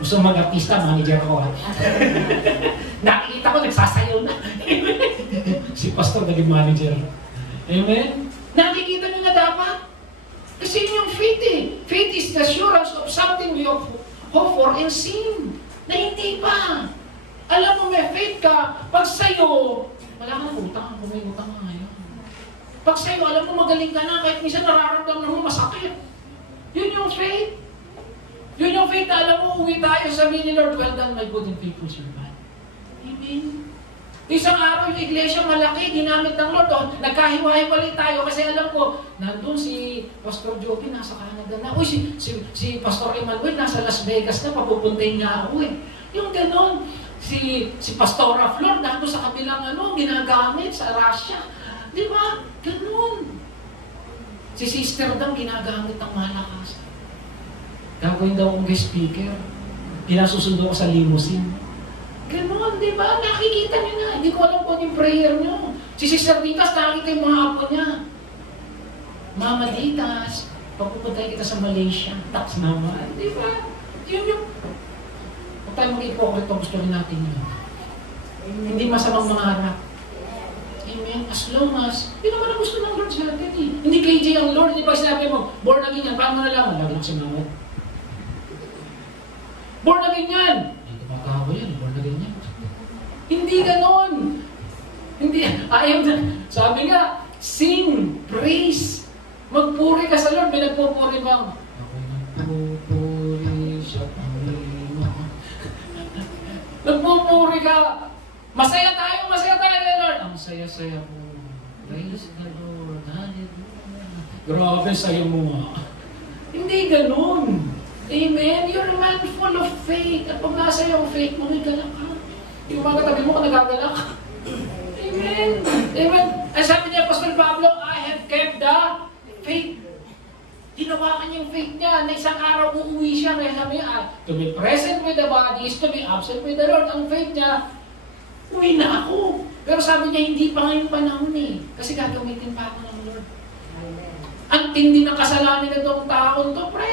Gusto mag-artista, manager ako ha. Nakikita ko, nagsasayaw na. Si pastor naging manager. Amen? Nakikita niyo na dapat. Kasi yun yung faith eh. Faith is the assurance of something we hope for and seen. Na hindi pa. Alam mo, may faith ka. Pag sa'yo, wala ka ng utang. Kung may utang ka ngayon. Pag sa'yo, alam mo, magaling ka na. Kahit minsan nararamdaman mo masakit. Yun yung faith. Yun yung faith na alam mo, uwi tayo, sabihin ni Lord, well done, my good and faithful servant. Amen. Isang araw yung iglesia malaki, ginamit ng Lord. Oh, nagkahiwa-hiwalay tayo kasi alam ko, nandun si Pastor Joby, nasa Canada na. Uy, si Pastor Emmanuel, nasa Las Vegas na, papupuntahin niya ako eh. Yung ganon, si Pastora Flor, nandun sa kabilang ginagamit sa Russia. Di ba? Ganon. Si Sister Dam, ginagamit ng malakas. Gagawin daw akong guest speaker. Pinasusundo ko sa limousine. Ganon, di ba? Nakikita niyo na. Hindi ko alam kung yung prayer niyo. Si Sister Ditas, nakikita yung mga apo niya. Mama Ditas, papupuntahin kita sa Malaysia. Tax naman. Di ba? Yun yung... Huwag tayo mag-hypocrite, gusto rin natin yun. Hindi masamang mangarap. Amen? As long as, hindi naman ang gusto ng Lord sa atin eh. Hindi KJ ang Lord. Hindi pa sinabi mo, born again yan. Paano mo nalaman? Lagi lang sinamot. Born again yan. Tao yan, born again yan. Hindi ganon. Hindi, ayaw na. Sabi nga, sing, praise. Magpuri ka sa Lord. May nagpupuri bang? Ako'y nagpupuri sa Panginoon. Nagpupuri ka. Masaya tayo, Lord. Ang saya-saya po. Praise the Lord. Hallelujah. Grabe, sayo mo. Hindi ganon. Amen? You're a man full of faith. At pag nasa yung faith mo, may galak ka. Yung mga katabi mo ka nagagalak. Amen? Amen? Ay sabi niya, Pastor Pablo, I have kept the faith. Ginawakan niya yung faith niya na isang araw uuwi siya. Kaya sabi niya, to be present with the body is to be absent with the Lord. Ang faith niya, uwi na ako. Pero sabi niya, hindi pa ngayong panahon eh. Kasi gagamitin pa ako ng Lord. Ang tindi ng kasalanan na itong taon to, pre.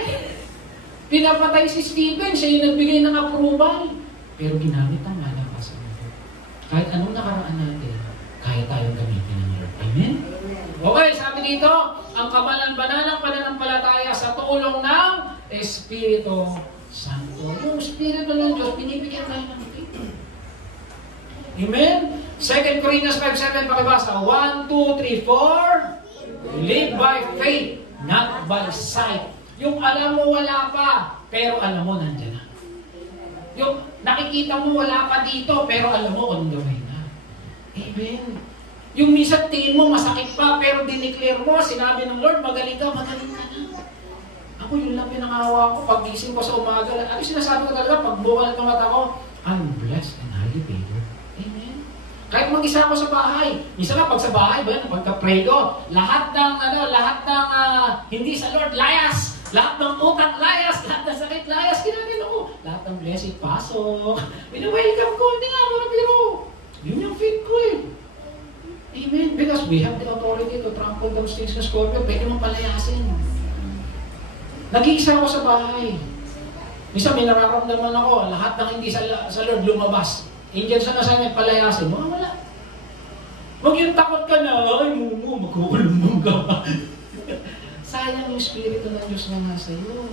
Pinapatay si Stephen, siya yung nagbigay ng approval. Pero ginamit ang malakas ng Lord. Kahit anong nakaraan natin, kaya tayong gamitin ng Lord. Amen? Okay, sabi dito, ang kabalan-banalang pananampalataya sa tulong ng Espiritu Santo. Yung Espiritu ng Diyos, binibigyan tayo ng faith. Amen? 2 Corinthians 5:7, pakibasa. 1, 2, 3, 4. Live by faith, not by sight. Yung alam mo wala pa, pero alam mo nandiyan na. Yung nakikita mo wala pa dito, pero alam mo on the way na. Amen? Yung minsan tingin mo masakit pa, pero dineclare mo, sinabi ng Lord, magaling ka na. Ako yun lang pinangawa ko, pag gising ko sa umaga, ano sinasabi ko talaga, pag bukal ng mata ko, I'm blessed and highly favored. Amen? Kahit mag-isa ako sa bahay, minsan nga pag sa bahay, pagka-pray ko, lahat ng hindi sa Lord, layas! Lahat ng utang, layas! Lahat ng sakit, layas! Ginagano ko. Lahat ng blessing, pasok. Wina-welcome ko, hindi nga, mga biro. Yun yung faith ko eh. Amen. Because we have the authority to trample those things na scorpion. Pwede mong palayasin. Nag-iisa ako sa bahay. Minsan may nararamdaman ako, lahat ng hindi sa Lord lumabas. Angel sa assignment, palayasin. Wala. Huwag yung takot ka na, ay mumu, magkukulong ka. Sayang yung Espiritu ng Diyos na nasa iyo.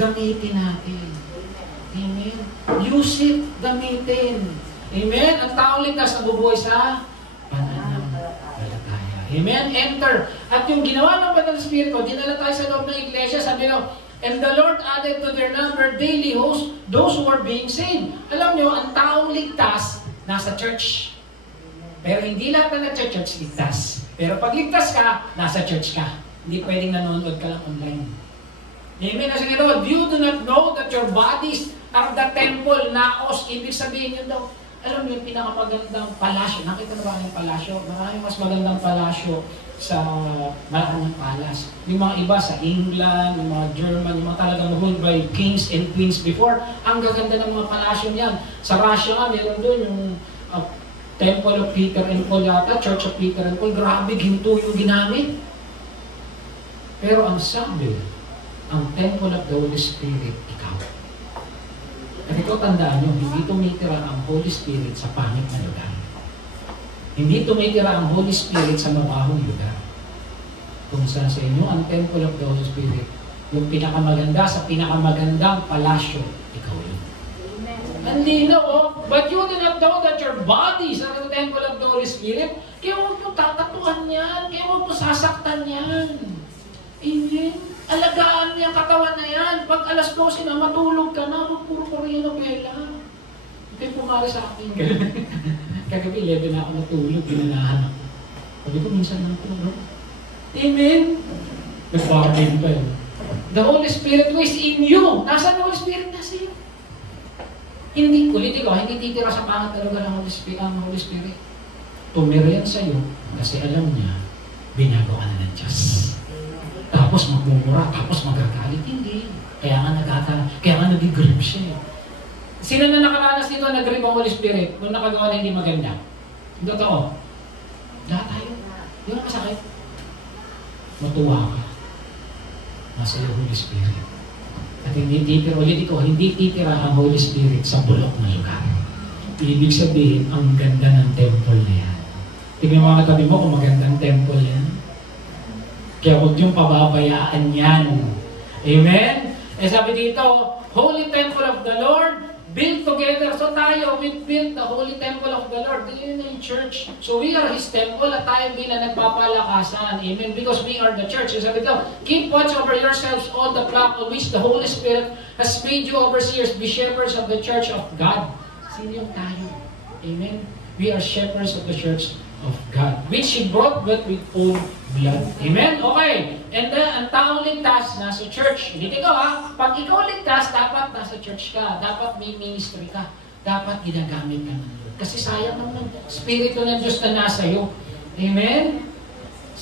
Gamitin natin. Amen. Use it, gamitin. Amen. Ang taong ligtas na bubuhay sa pananampalataya. Amen? Enter. At yung ginawa ng Banal Espiritu, dinala tayo sa loob ng iglesia, sabi nyo, and the Lord added to their number daily hosts, those who were being saved. Alam nyo, ang taong ligtas, nasa church. Pero hindi lahat na nag-church ligtas. Pero pag ligtas ka, nasa church ka. Hindi pwedeng nanonood ka lang online. Amen? Kasi ito, you do not know that your bodies are the temple, naos. Ibig sabihin nyo daw, alam mo yung pinakamagandang palasyo. Nakita na ba yung palasyo? Maraming mas magandang palasyo sa maraming palas. Yung mga iba sa England, yung mga German, yung mga talagang ruled by kings and queens before. Ang gaganda ng mga palasyo niyan. Sa Russia nga, meron doon yung Temple of Peter and Paul yata, Church of Peter and Paul. Grabe, ginto yung ginamit. Pero ang sabi, ang Temple of the Holy Spirit, ikaw. At ito tandaan nyo, hindi tumitira ang Holy Spirit sa pangit na lugar. Hindi tumitira ang Holy Spirit sa mabahong lugar. Kung saan sa inyo, ang Temple of the Holy Spirit, yung pinakamaganda sa pinakamagandang palasyo, ikaw yun. Hindi na, oh. But you do not know that your bodies are the Temple of the Holy Spirit. Kaya huwag mo tatatuhan yan. Kaya huwag mo sasaktan yan. Amen. Alagaan niya ang katawan na yan. Pag alas 12 na matulog ka na, huwag puro Korean novela. Hindi pumari sa akin. Kagabi 11 na ako natulog, ginanahan ako. Sabi ko minsan lang tulog. Amen. Nag-bargain pa yun. The Holy Spirit is in you. Nasaan ang Holy Spirit? Nasa iyo. Hindi, ulitin ko, hindi titira sa pangat na lugar ng Holy Spirit. Tumira yan sa iyo kasi alam niya, binagawa na ng Diyos. Tapos magmumura, tapos magagalit. Hindi. Kaya nga nag-grip siya. Sino na nakaranas dito nag-grip ang Holy Spirit kung nakagawa na hindi maganda? Hindi totoo. Lahat tayo. Hindi mo masakit. Matuwa ka. Nasa iyo Holy Spirit. At hindi titira ang Holy Spirit sa bulok na lugar. Ibig sabihin, ang ganda ng temple na yan. Tingnan mo mga katabi mo kung magandang temple yan. Kaya huwag yung pababayaan yan. Amen? Eh sabi dito, Holy Temple of the Lord, built together. So tayo, we built the Holy Temple of the Lord. Yun yung church. So we are His temple at tayo bilang nagpapalakasan. Amen? Because we are the church. So sabi dito, keep watch over yourselves all the flock on which the Holy Spirit has made you overseers. Be shepherds of the church of God. Sino yung tayo? Amen? We are shepherds of the church of God, which He brought with own blood. Amen? Okay. And then, ang taong ligtas, nasa church. Hindi ikaw ha. Pag ikaw ligtas, dapat nasa church ka. Dapat may ministry ka. Dapat ginagamit ka ng Lord. Kasi sayang naman ang Espiritu ng Diyos na nasa iyo. Amen?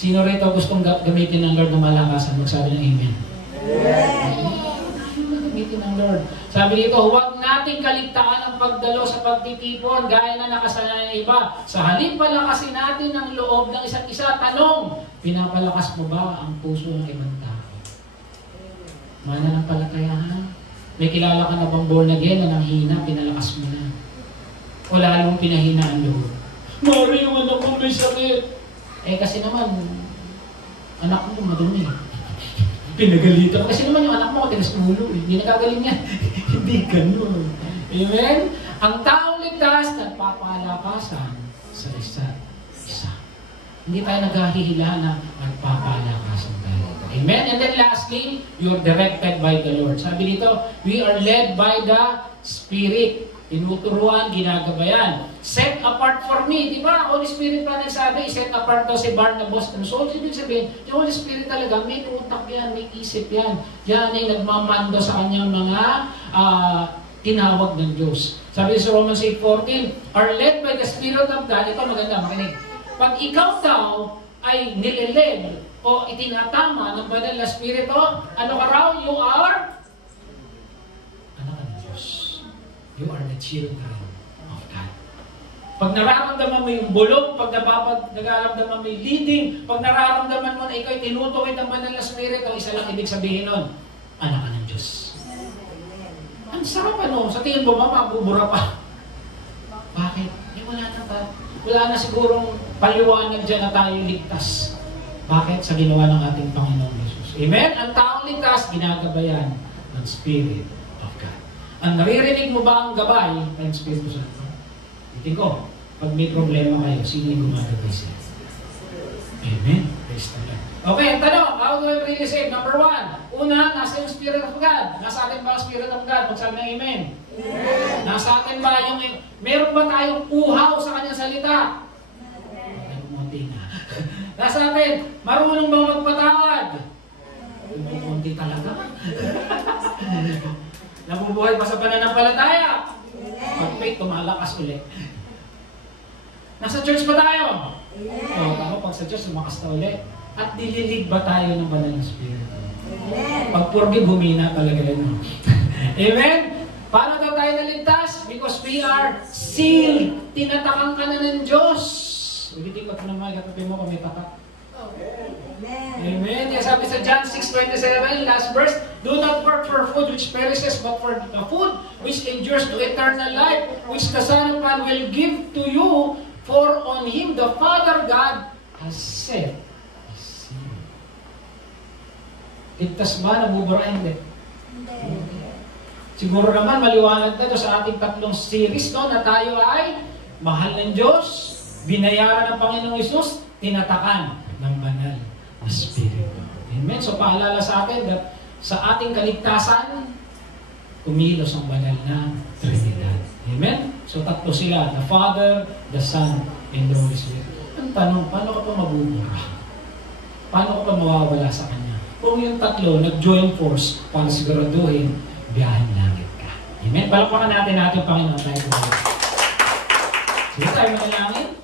Sino rito gustong gamitin ng Lord na malakasan? Magsabi ng amen. Gamitin ng Lord. Sabi dito, huwag nating kaligtaan ang pagdalo sa pagtitipon gaya na nakasanayan ng iba. Sa halip palakasin natin ang loob ng isa't isa. Tanong, pinapalakas mo ba ang puso ng ibang tao? Mananampalataya. May kilala ka na bang born again na nanghina, pinalakas mo na? O lalong pinahina ang loob? Mari, yung anak ko may sakit. Kasi naman, anak mo madumi. Pinagalitan. Kasi naman yung anak mo katigas ng ulo. Hindi nagagaling yan. Hindi ganun. Amen? Ang taong ligtas, nagpapalakasan sa isa't isa. Hindi tayo naghahihila na nagpapalakasan tayo. Amen? And then lastly, you're directed by the Lord. Sabi dito, we are led by the Spirit. Tinuturuan, ginagabayan. Set apart for me. Di ba? Holy Spirit pa nagsabi, set apart daw si Barnabas and Saul. Ibig sabihin, yung Holy Spirit talaga, may utak yan, may isip yan. Yan ay nagmamando sa kanyang mga tinawag ng Diyos. Sabi sa Romans 8:14, are led by the Spirit of God. Ito maganda, makinig. Pag ikaw daw ay nililed o itinatama ng banal na Spirito, ano ka raw? You are You are the children of God. Pag nararamdaman mo yung bulog, pag nararamdaman mo yung leading, pag nararamdaman mo na ikaw ay tinutuwid ng banal na Spirito, isa lang ibig sabihin nun, anak ka ng Diyos. Ang sarap ano, sa tingin mo ba, mabubura pa? Bakit? Wala na sigurong paliwanag dyan na tayo ligtas. Bakit? Sa ginawa ng ating Panginoon Jesus. Amen? Ang taong ligtas, ginagabayan ng Spirit. Ang naririnig mo ba ang gabay ng Espiritu Santo? Itin ko, pag may problema kayo, sino yung gumagabay siya? Amen. Praise the Lord. Okay, ang tanong, how do I really save? Number 1, una, nasa yung Spirit of God. Nasa atin ba ang Spirit of God? Magsabi ng amen. Amen. Nasa atin ba yung, meron ba tayong uhaw sa kanyang salita? Munti na. Nasa atin, marunong bang magpatawad? Munti talaga. Nabubuhay pa sa pananampalataya. Pag-faith, tumalakas ulit. Nasa church ba tayo? Tama, pag sa church, lumakas na ulit. At dililig ba tayo ng banal na Espiritu? Pag forgive, humina talaga yun. Amen? Paano daw tayo naligtas? Because we are sealed. Tinatakang ka na ng Diyos. Ulitin ko naman, katabi mo kung may tatak. Amen. Yes, sabi sa John 6:27, last verse, do not work for food which perishes, but for the food which endures to eternal life, which the Son of Man will give to you, for on Him the Father God has set a seal. Ligtas ba? Nabubura? Hindi. Siguro naman, maliwanag na ito sa ating tatlong series, no, na tayo ay mahal ng Diyos, binayaran ng Panginoong Hesus, tinatakan ng banal na Espiritu. Amen? So, paalala sa atin that sa ating kaligtasan, kumilos ang banal na Trinidad. Amen? So, tatlo sila. The Father, the Son, and the Holy Spirit. Ang tanong, paano ka pa mabubura? Paano ka pa mawawala sa Kanya? Kung yung tatlo, nag-join force para siguraduhin, biyahin langit ka. Amen? Palakpakan natin Panginoon tayo. Sige tayo manalangin.